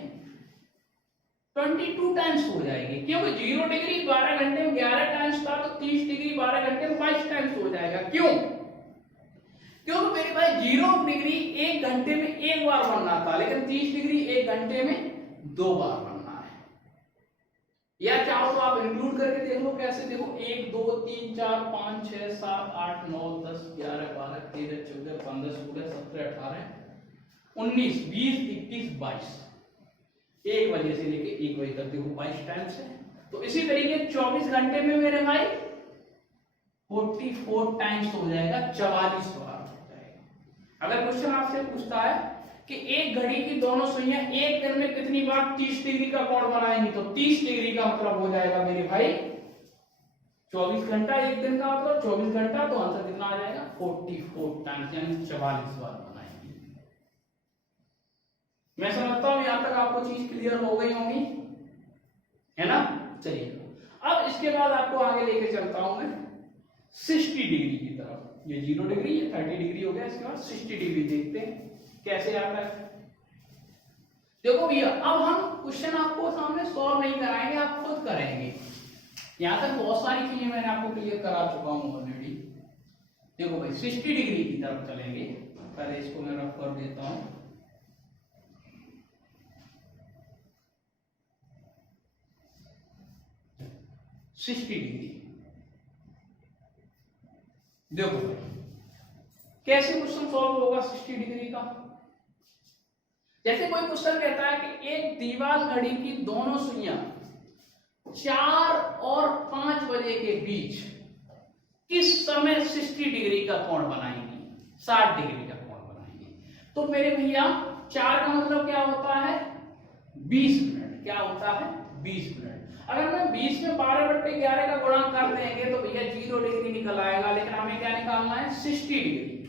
22 टाइम्स हो जाएगी, क्योंकि 0 डिग्री 12 घंटे में 11 टाइम्स था, तो 30 डिग्री 12 घंटे में 22 टाइम्स हो जाएगा। क्यों? क्योंकि मेरे भाई 0 डिग्री 1 घंटे में 1 बार बनना था, लेकिन 30 डिग्री 1 घंटे में 2 बार बनना है। या चाहो तो आप इंक्लूड करके देख लो कैसे। देखो 1 2 3 4 5 6 7 8 9 10 11 12 13 14 15 16 17 18 19 20 21 22, 1 बजे से लेके 1 बजे तक देखो 22 टाइम्स है। तो इसी तरीके 24 घंटे में मेरे भाई 44 टाइम्स हो जाएगा, 44 बार हो जाएगा। अगर क्वेश्चन आपसे पूछता है कि एक घड़ी की दोनों सुइयां एक दिन में कितनी बार 30 डिग्री का कोण बनाएंगी, तो 30 डिग्री का मतलब हो जाएगा मेरे भाई 24 घंटा, एक दिन का मतलब 24 घंटा, तो आंसर कितना आ जाएगा 44 टाइम्स, यानी 44 बार बनाएंगे। मैं समझता हूं यहां तक आपको चीज क्लियर हो गई होंगी, है ना। चलिए अब इसके बाद आपको आगे लेके चलता हूं मैं 60 डिग्री की तरफ। ये 0 डिग्री, ये 30 डिग्री हो गया, इसके बाद 60 डिग्री देखते हैं कैसे आता है। देखो भैया अब हम क्वेश्चन आपको सामने सॉल्व नहीं कराएंगे, आप खुद करेंगे। यहां तक बहुत सारी चीजें मैंने आपको क्लियर करा चुका हूं ऑलरेडी। देखो भाई 60 डिग्री की तरफ चलेंगे, पहले इसको मैं रफ कर देता हूं। सिक्सटी डिग्री देखो भाई कैसे क्वेश्चन सॉल्व होगा 60 डिग्री का। जैसे कोई क्वेश्चन कहता है कि एक दीवार घड़ी की दोनों सुइयां 4 और 5 बजे के बीच किस समय 60 डिग्री का कोण बनाएंगी, 60 डिग्री का कोण बनाएंगी। तो मेरे भैया 4 का मतलब क्या होता है 20 मिनट, क्या होता है 20 मिनट। अगर मैं 20 में 12/11 का गुणा कर देंगे तो भैया 0 डिग्री निकल आएगा, लेकिन हमें क्या निकालना है 60 डिग्री।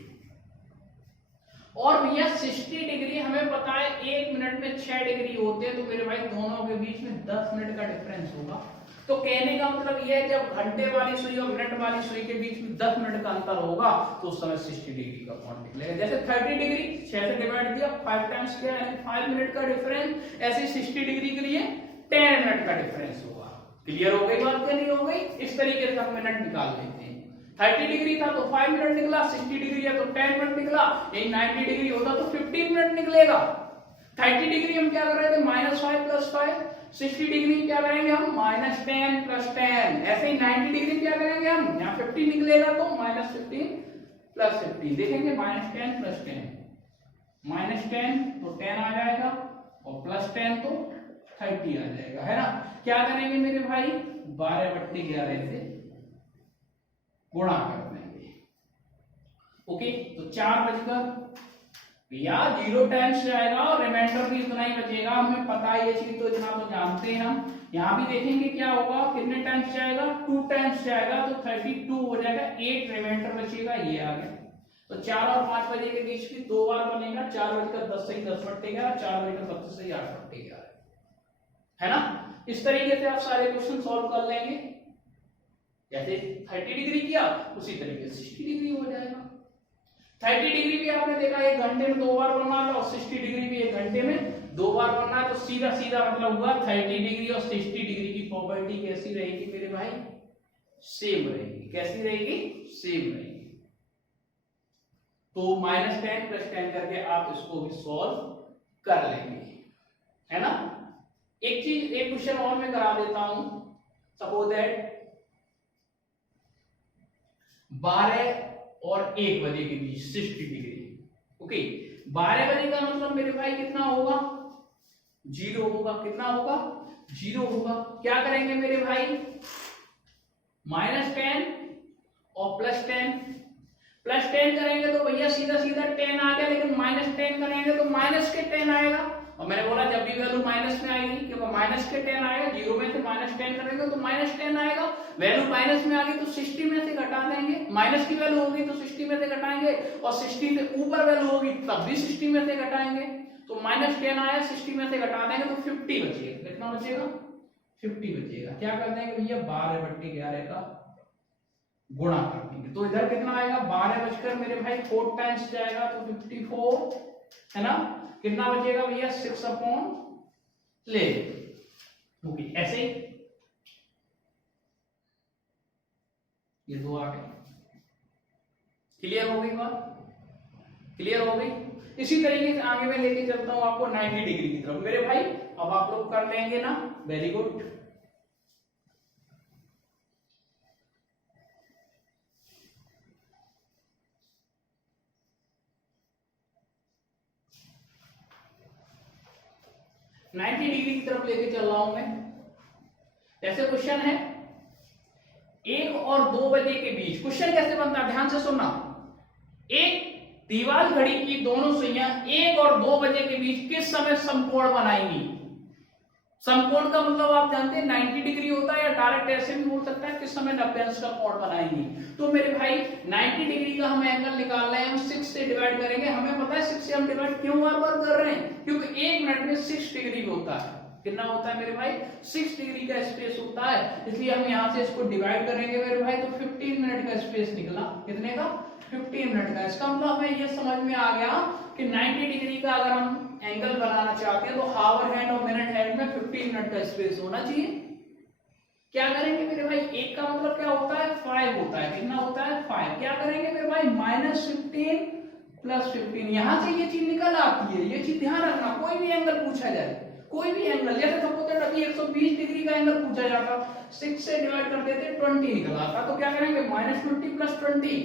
और भैया 60 डिग्री हमें पता है 1 मिनट में 6 डिग्री होते हैं, तो मेरे भाई दोनों के बीच में 10 मिनट का डिफरेंस होगा। तो कहने का मतलब यह है जब घंटे वाली सुई और मिनट वाली सुई के बीच में 10 मिनट का अंतर होगा तो उस समय 60 डिग्री का कोण निकलेगा। जैसे 30 डिग्री 6 से डिवाइड किया 5 टाइम्स किया, यानी 5 मिनट का डिफरेंस, ऐसे 60 डिग्री के लिए 10 मिनट का डिफरेंस होगा। क्लियर हो गई बात, क्या नहीं हो गई? इस तरीके से हम मिनट निकाल लेते हैं। 30 डिग्री था तो 5 मिनट निकला, 60 डिग्री है तो 10 मिनट निकला, यही 90 डिग्री होता तो 15 मिनट निकलेगा। 30 डिग्री हम क्या कर रहे थे -5 + 5, 60 डिग्री क्या करेंगे हम -10 + 10, ऐसे ही 90 डिग्री क्या करेंगे हम, यहाँ 50 निकलेगा तो -15 + 50, देखेंगे -10 + 10, -10 तो 10 आ जाएगा और +10 तो 30 आ जाएगा, है ना। क्या करेंगे मेरे भाई 12/11 से गुणा कर देंगे। ओके, तो 4 बजकर भैया 0 टाइम्स जाएगा और रिमाइंडर भी उतना ही बचेगा, हमें पता है ये चीज, तो इतना तो जानते हैं हम। यहां भी देखेंगे क्या होगा, कितने टाइम्स जाएगा 2 टाइम्स जाएगा, तो 32 हो जाएगा, 8 रिमाइंडर बचेगा, ये आ गया। तो 4 और 5 बजे के बीच में 2 बार बनेगा, 4:10 से 10/11, 4:32 से 8/11, है ना। इस तरीके से आप सारे क्वेश्चन सॉल्व कर लेंगे। जैसे 30 डिग्री किया उसी तरीके से 60 डिग्री हो जाएगा। 30 डिग्री भी आपने देखा 1 घंटे में 2 बार बनना था, और 60 डिग्री भी 1 घंटे में 2 बार बनना है, तो सीधा सीधा मतलब हुआ 30 डिग्री और 60 डिग्री की प्रॉपर्टी कैसी रहेगी मेरे भाई, सेम रहेगी। कैसी रहेगी, सेम रहेगी। तो -10 + 10 करके आप इसको भी सॉल्व कर लेंगे, है ना। एक क्वेश्चन और मैं करा देता हूं। सपोज दैट 12 और 1 बजे के बीच 60 डिग्री। ओके, 12 बजे का मतलब मेरे भाई कितना होगा, 0 होगा। कितना होगा, 0 होगा। क्या करेंगे मेरे भाई, -10 और +10 करेंगे तो भैया सीधा सीधा 10 आ गया, लेकिन -10 करेंगे तो माइनस के 10 आएगा। और मैंने बोला जब भी वैल्यू माइनस में आएगी, क्योंकि माइनस के 10 आएगा, 0 में से -10 करेंगे तो -10 आएगा। वैल्यू माइनस में आ गई तो 60 में से घटा देंगे, माइनस की वैल्यू होगी तो 60 में से घटाएंगे, और 60 से ऊपर वैल्यू होगी तब भी 60 में से घटाएंगे। तो -10 आया, 60 में से घटा देंगे तो 50 बचेगा। कितना बचेगा, 50 बचेगा। क्या कर देंगे भैया, 12/11 का गुणा कर देंगे, तो इधर कितना आएगा, 12 बचकर मेरे भाई 4 टाइम्स जाएगा तो 54, है ना। कितना बचेगा भैया, 6/11। ओके, ऐसे ही ये 2 आ गए। क्लियर हो गई बात, क्लियर हो गई। इसी तरीके से आगे मैं लेके चलता हूं आपको 90 डिग्री की तरफ मेरे भाई। अब आप लोग कर लेंगे ना, वेरी गुड। नाइन्टी डिग्री की तरफ लेके चल रहा हूं मैं। जैसे क्वेश्चन है 1 और 2 बजे के बीच। क्वेश्चन कैसे बनता है, ध्यान से सुनना। एक दीवार घड़ी की दोनों सुइयां 1 और 2 बजे के बीच किस समय समकोण बनाएंगी। समकोण का मतलब आप जानते हैं 90 डिग्री होता है, या डायरेक्ट ऐसे भी बोल सकता है किस समय 90 अंश का कोण बनाएंगी। तो मेरे भाई 90 डिग्री का हमें एंगल निकाल रहे हैं, हम 6 से डिवाइड करेंगे। हमें पता है 6 से हम डिवाइड क्यों बार बार कर रहे हैं, क्योंकि 1 मिनट में 6 डिग्री होता है। कितना होता है मेरे भाई, 6 डिग्री का स्पेस होता है, इसलिए हम यहां से इसको डिवाइड करेंगे मेरे भाई, तो 15 मिनट का स्पेस निकला। कितने का, 15 मिनट का। इसका मतलब हमें ये समझ में आ गया कि 90 डिग्री का अगर हम एंगल बनाना चाहते हैं तो हावर हैंड और मिनट हैंड में 15 मिनट का स्पेस होना चाहिए। क्या करेंगे मेरे भाई, एक का मतलब क्या होता है, 5 होता है। कितना होता है, 5। क्या करेंगे मेरे भाई, -15 + 15। यहां से ये चीज निकल आती है, ये चीज ध्यान रखना। कोई भी एंगल पूछा जाए, कोई भी एंगल, जैसे सपोज दैट अभी 120 डिग्री का एंगल पूछा जाता, 6 से डिवाइड कर देते 20 निकल आता, तो क्या करेंगे, -20 + 20।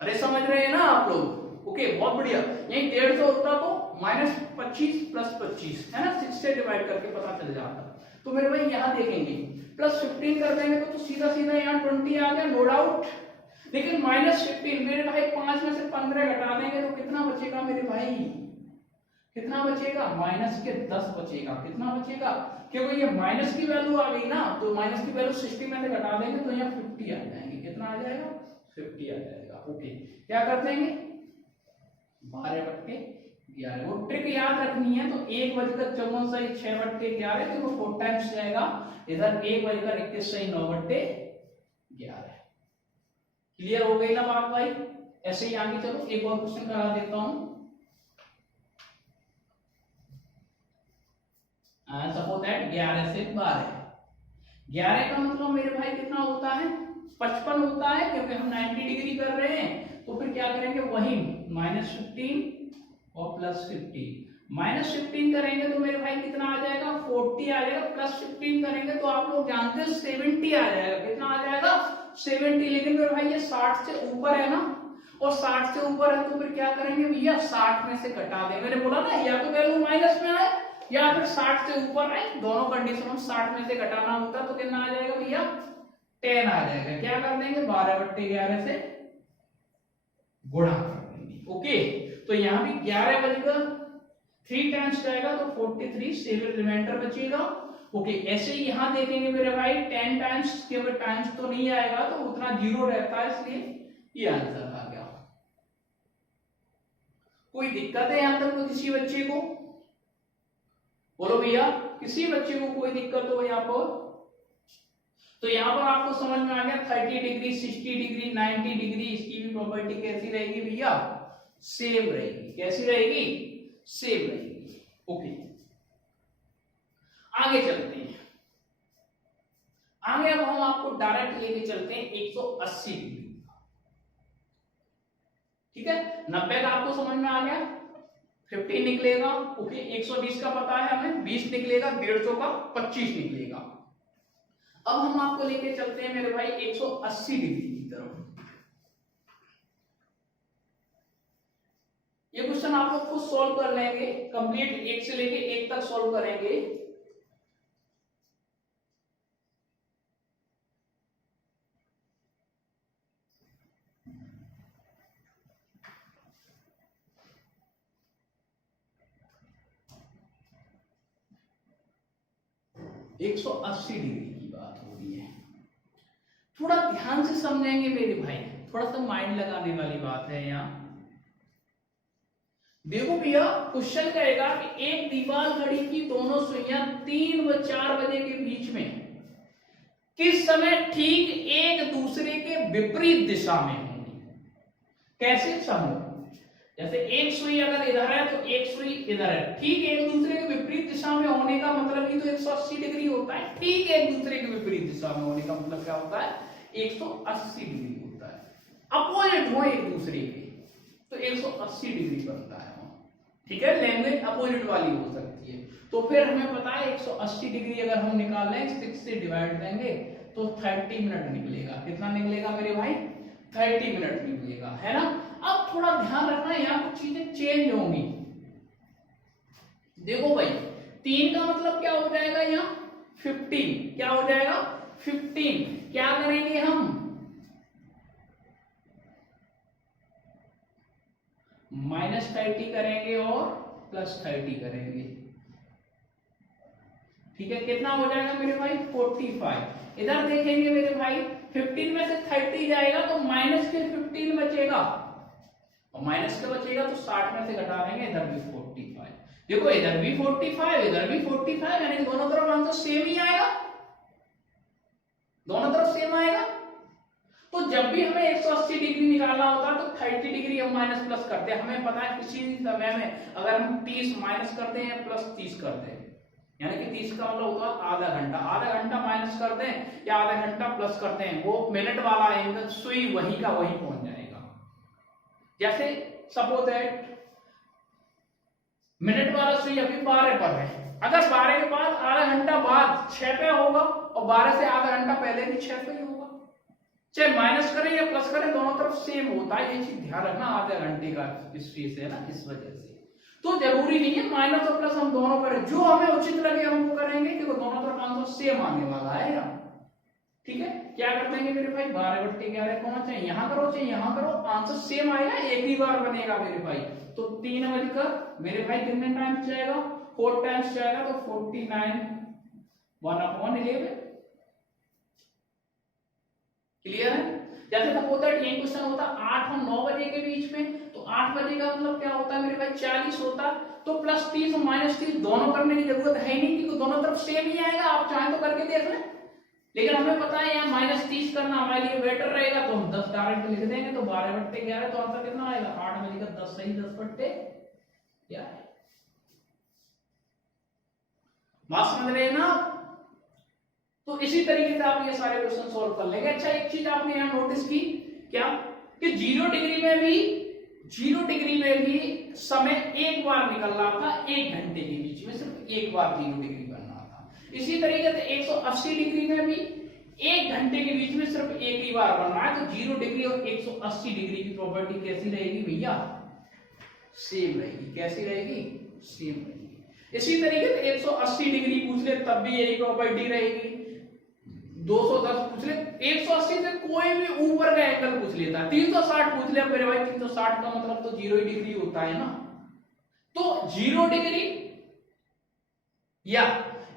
अरे समझ रहे हैं ना आप लोग, ओके बहुत बढ़िया। यही 150 होता तो -25 + 25, है ना, 6 से डिवाइड करके पता चल जाता। तो मेरे भाई यहाँ देखेंगे +15 कर देंगे तो सीधा सीधा यहाँ 20 आ गया, नो डाउट। लेकिन -15 मेरे भाई 5 में से 15 घटा देंगे तो कितना बचेगा मेरे भाई, कितना बचेगा, -10 बचेगा। कितना बचेगा, क्योंकि ये माइनस की वैल्यू आ गई ना, तो माइनस की वैल्यू 60 में से घटा देंगे तो यहाँ 50 आ जाएंगे। कितना आ जाएगा, 50 आ जाएगा। ओके, क्या कर देंगे, 12/11। वो ट्रिक याद रखनी है। तो 1:54 = 6/11, तो वो 4 टाइम्स जाएगा। इधर 1:21 = 9/11। क्लियर हो गई ना बात भाई। ऐसे ही आगे चलो, एक और क्वेश्चन करा देता हूं। सपोज दैट 11 से 12। 11 का मतलब मेरे भाई कितना होता है, 55 होता है, क्योंकि हम 90 डिग्री कर रहे हैं। तो फिर क्या करेंगे, वही -15 और +15। -15 करेंगे तो मेरे भाई कितना आ जाएगा, 40 आ जाएगा। +15 करेंगे तो आप लोग जानते हैं 70 आ जाएगा। कितना आ जाएगा, 70। लेकिन मेरे भाई ये 60 से ऊपर है ना, और 60 से ऊपर है तो फिर क्या करेंगे भैया, 60 में से घटा देंगे। मैंने बोला ना, या तो वैल्यू माइनस में आए या फिर 60 से ऊपर आए, दोनों कंडीशन में 60 में से घटाना होता, तो कितना आ जाएगा भैया, 10 आ जाएगा। क्या कर देंगे, 12/11 से गुणा कर देंगे। ओके, तो यहाँ भी 11/3 टाइम्स जाएगा तो 43, 7 रिमाइंडर बचेगा। ओके, ऐसे ही यहाँ देखेंगे मेरे भाई 10 टाइम्स, केवल टाइम्स तो नहीं आएगा, तो उतना 0 रहता है, इसलिए ये आंसर आ गया। कोई दिक्कत है यहां तक तो किसी बच्चे को, बोलो भैया, किसी बच्चे को कोई दिक्कत हो यहाँ पर? तो यहाँ पर आपको समझ में आ गया 30 डिग्री, 60 डिग्री, 90 डिग्री, इसकी भी प्रॉपर्टी कैसी रहेगी भैया, सेम रहेगी। कैसी रहेगी, सेम रहेगी। ओके, आगे चलते हैं। आगे अब हम आपको डायरेक्ट लेके चलते हैं 180 डिग्री। ठीक है, 90 का आपको समझ में आ गया, 50 निकलेगा। ओके, 120 का पता है हमें, 20 निकलेगा, 150 का 25 निकलेगा। अब हम आपको लेके चलते हैं मेरे भाई 180 डिग्री की तरफ। ये क्वेश्चन आप लोग खुद सॉल्व कर लेंगे, कंप्लीट 1 से लेके 1 तक सॉल्व करेंगे। एक 180 डिग्री की बात हो रही है, थोड़ा ध्यान से समझेंगे मेरे भाई, थोड़ा सा माइंड लगाने वाली बात है यहाँ। देखो भैया, क्वेश्चन कहेगा कि एक दीवार घड़ी की दोनों सुइयां 3 व 4 बजे के बीच में किस समय ठीक एक दूसरे के विपरीत दिशा में होंगी। कैसे समझो, जैसे एक सुई अगर इधर है तो एक सुई इधर है, ठीक एक दूसरे के विपरीत दिशा में होने का मतलब ही तो 180 डिग्री होता है। ठीक एक दूसरे के विपरीत दिशा में होने का मतलब क्या होता है, 180 डिग्री होता है। अपोजिट हो एक दूसरे के तो 180 डिग्री बनता है। ठीक है, लैंग्वेज अपोजिट वाली हो सकती है। तो फिर हमें पता है 180 डिग्री अगर हम निकाल लें 6 से डिवाइड देंगे तो 30 मिनट निकलेगा। कितना निकलेगा मेरे भाई, 30 मिनट निकलेगा, है ना। अब थोड़ा ध्यान रखना, यहाँ कुछ चीजें चेंज होंगी। देखो भाई, 3 का मतलब क्या हो जाएगा यहाँ 15, क्या हो जाएगा 15। क्या करेंगे हम, -30 करेंगे और +30 करेंगे। ठीक है, कितना हो जाएगा मेरे भाई 45। इधर देखेंगे मेरे भाई, 15 में से 30 जाएगा तो माइनस के 15 बचेगा, और माइनस का बचेगा तो 60 में से घटा देंगे, इधर भी 45। देखो इधर भी 45, इधर भी 45, यानी दोनों तरफ आंसर सेम ही आएगा, दोनों तरफ सेम आएगा। तो जब भी हमें 180 डिग्री निकालना होता है तो 30 डिग्री हम माइनस प्लस करते हैं। हमें पता है किसी भी समय में अगर हम 30 माइनस करते हैं या प्लस 30 करते हैं, यानी कि 30 का मतलब होगा आधा घंटा, आधा घंटा माइनस करते हैं या आधा घंटा प्लस करते हैं, वो मिनट वाला एंगल सुई वही का वही पहुंच जाएगा। जैसे सपोज दैट मिनट वाला सुई अभी 12 पर है, अगर 12 के बाद आधा घंटा बाद 6 पे होगा और 12 से आधा घंटा पहले भी 6 पे ही होगा। चाहे माइनस करें या प्लस करें दोनों तरफ सेम होता है, ये चीज ध्यान रखना आधे घंटे का इस चीज से, है ना, इस वजह से। तो जरूरी नहीं है माइनस और प्लस हम दोनों करें, जो हमें उचित लगे हम वो करेंगे, क्योंकि दोनों तरफ आंसर सेम आने वाला है यार। ठीक है, क्या कर देंगे मेरे भाई, 12/11 कौन चाहे यहाँ करो चाहे यहाँ करो, आंसर सेम आएगा, एक ही बार बनेगा मेरे भाई। तो 3 बजकर मेरे भाई कितने टाइम्स जाएगा, 4 टाइम्स जाएगा, तो 49 1/11। क्लियर है। जैसे सपोज दैट ये क्वेश्चन होता 8 और 9 बजे के बीच में, तो 8 बजे का मतलब क्या होता है मेरे भाई 40 होता, तो +30 और -30 दोनों करने की जरूरत है नहीं, क्योंकि दोनों तरफ सेम ही आएगा, आप चाहें तो करके देख लें। लेकिन हमें पता है यहाँ -30 करना हमारे लिए बेटर रहेगा, तो हम 10 डायरेक्ट लिख देंगे, तो 12/11, तो आंसर कितना आएगा 8 बजे का 10 सही 10/11। बात समझ रहे हैं ना। तो इसी तरीके से आप ये सारे क्वेश्चन सॉल्व कर लेंगे। अच्छा, एक चीज आपने यहाँ नोटिस की क्या, कि 0 डिग्री में भी समय एक बार निकल रहा था, 1 घंटे के बीच में सिर्फ एक बार 0 डिग्री बनना था। इसी तरीके से 180 डिग्री में भी 1 घंटे के बीच में सिर्फ एक ही बार बन रहा है। तो 0 डिग्री और 180 डिग्री की प्रॉपर्टी कैसी रहेगी भैया, सेम रहेगी। कैसी रहेगी, सेम रहेगी। इसी तरीके से 180 डिग्री पूछ ले तब भी यही प्रॉपर्टी रहेगी, 210 पूछ ले, 180 से कोई भी ऊपर का एंगल पूछ लेता, 360 पूछ ले मेरे भाई, 360 का मतलब तो 0 डिग्री होता है ना। तो 0 डिग्री या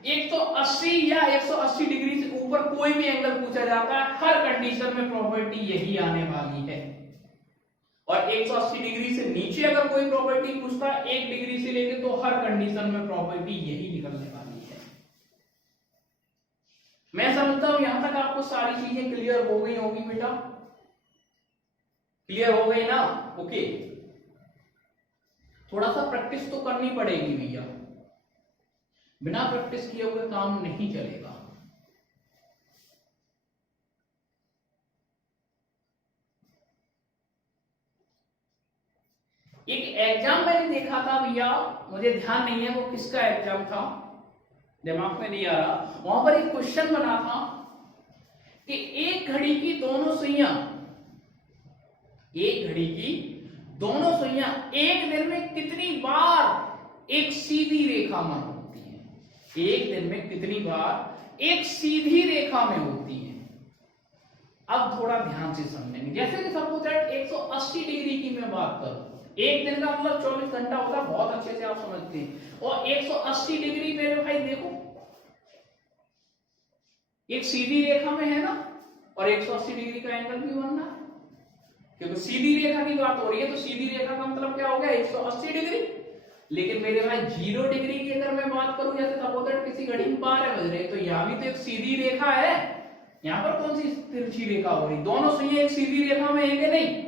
180 या 180 डिग्री से ऊपर कोई भी एंगल पूछा जाता है, हर कंडीशन में प्रॉपर्टी यही आने वाली है। और 180 डिग्री से नीचे अगर कोई प्रॉपर्टी पूछता है 1 डिग्री से लेके, तो हर कंडीशन में प्रॉपर्टी यही निकलने वाली है। मैं समझता हूं यहां तक आपको सारी चीजें क्लियर हो गई होंगी बेटा, क्लियर हो गई ना? ओके, थोड़ा सा प्रैक्टिस तो करनी पड़ेगी भैया, बिना प्रैक्टिस किए हुए काम नहीं चलेगा। एक एग्जाम मैंने देखा था भैया, मुझे ध्यान नहीं है वो किसका एग्जाम था, दिमाग में नहीं आ रहा। वहां पर एक क्वेश्चन बना था कि एक घड़ी की दोनों सुइयां, एक घड़ी की दोनों सुइयां एक दिन में कितनी बार एक सीधी रेखा में होती है, एक दिन में कितनी बार एक सीधी रेखा में होती है। अब थोड़ा ध्यान से समझेंगे, जैसे कि सपोज दैट 180 डिग्री की मैं बात करूं, एक दिन का मतलब 24 घंटा होता है, बहुत अच्छे से आप समझते हैं। और 180 डिग्री मेरे भाई देखो एक सीधी रेखा में है ना, और 180 डिग्री का एंगल भी बनना है, क्योंकि सीधी रेखा की बात हो रही है, तो सीधी रेखा का मतलब क्या हो गया 180 डिग्री। लेकिन मेरे भाई 0 डिग्री की अगर मैं बात करूं, जैसे सपोज दैट किसी घड़ी में 12 बज रहे, तो यहां भी तो एक सीधी रेखा है, यहां पर कौन सी तिरछी रेखा हो रही? दोनों सुइयां एक सीधी रेखा में है कि नहीं?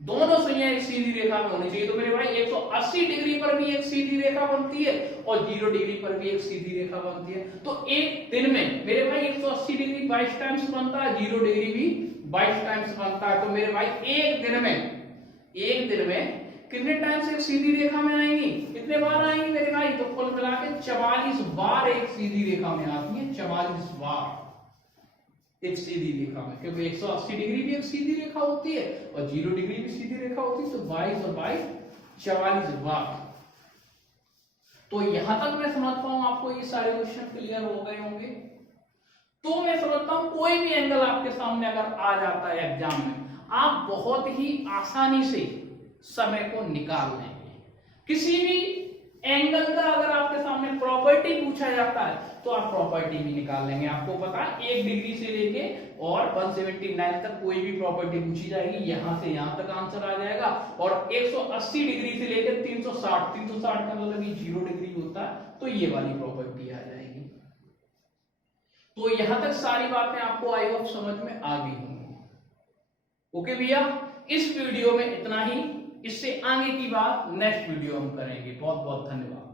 दोनों सुइयां एक सीधी रेखा में होनी चाहिए। तो मेरे भाई 180 डिग्री पर भी एक सीधी रेखा बनती है और 0 डिग्री पर भी एक सीधी रेखा बनती है। तो एक दिन में मेरे भाई 180 डिग्री 22 टाइम्स बनता है, 0 डिग्री भी 22 टाइम्स बनता है। तो मेरे भाई एक दिन में कितने टाइम्स एक सीधी रेखा में आएंगी, कितने बार आएंगी मेरे भाई? तो कुल मिला के 44 बार एक सीधी रेखा में आती है, 44 बार एक सीधी रेखा में, क्योंकि 180 डिग्री भी एक सीधी रेखा होती है और 0 डिग्री भी सीधी रेखा होती है। तो 22 और 22 44 बार। तो यहां तक मैं समझता हूं आपको ये सारे क्वेश्चन क्लियर हो गए होंगे। तो मैं समझता हूं कोई भी एंगल आपके सामने अगर आ जाता है एग्जाम में, आप बहुत ही आसानी से समय को निकाल लेंगे। किसी भी एंगल का अगर आपके सामने प्रॉपर्टी पूछा जाता है तो आप प्रॉपर्टी भी निकाल लेंगे। आपको पता है 1 डिग्री से लेके और 179 तक कोई भी प्रॉपर्टी पूछी जाएगी, यहां से यहां तक आंसर आ जाएगा। और 180 डिग्री से लेकर 360 का मतलब ये 0 डिग्री होता है, तो ये वाली प्रॉपर्टी आ जाएगी। तो यहां तक सारी बातें आपको आई होप समझ में आ गई होंगी। ओके भैया, इस वीडियो में इतना ही, इससे आगे की बात नेक्स्ट वीडियो हम करेंगे। बहुत बहुत धन्यवाद।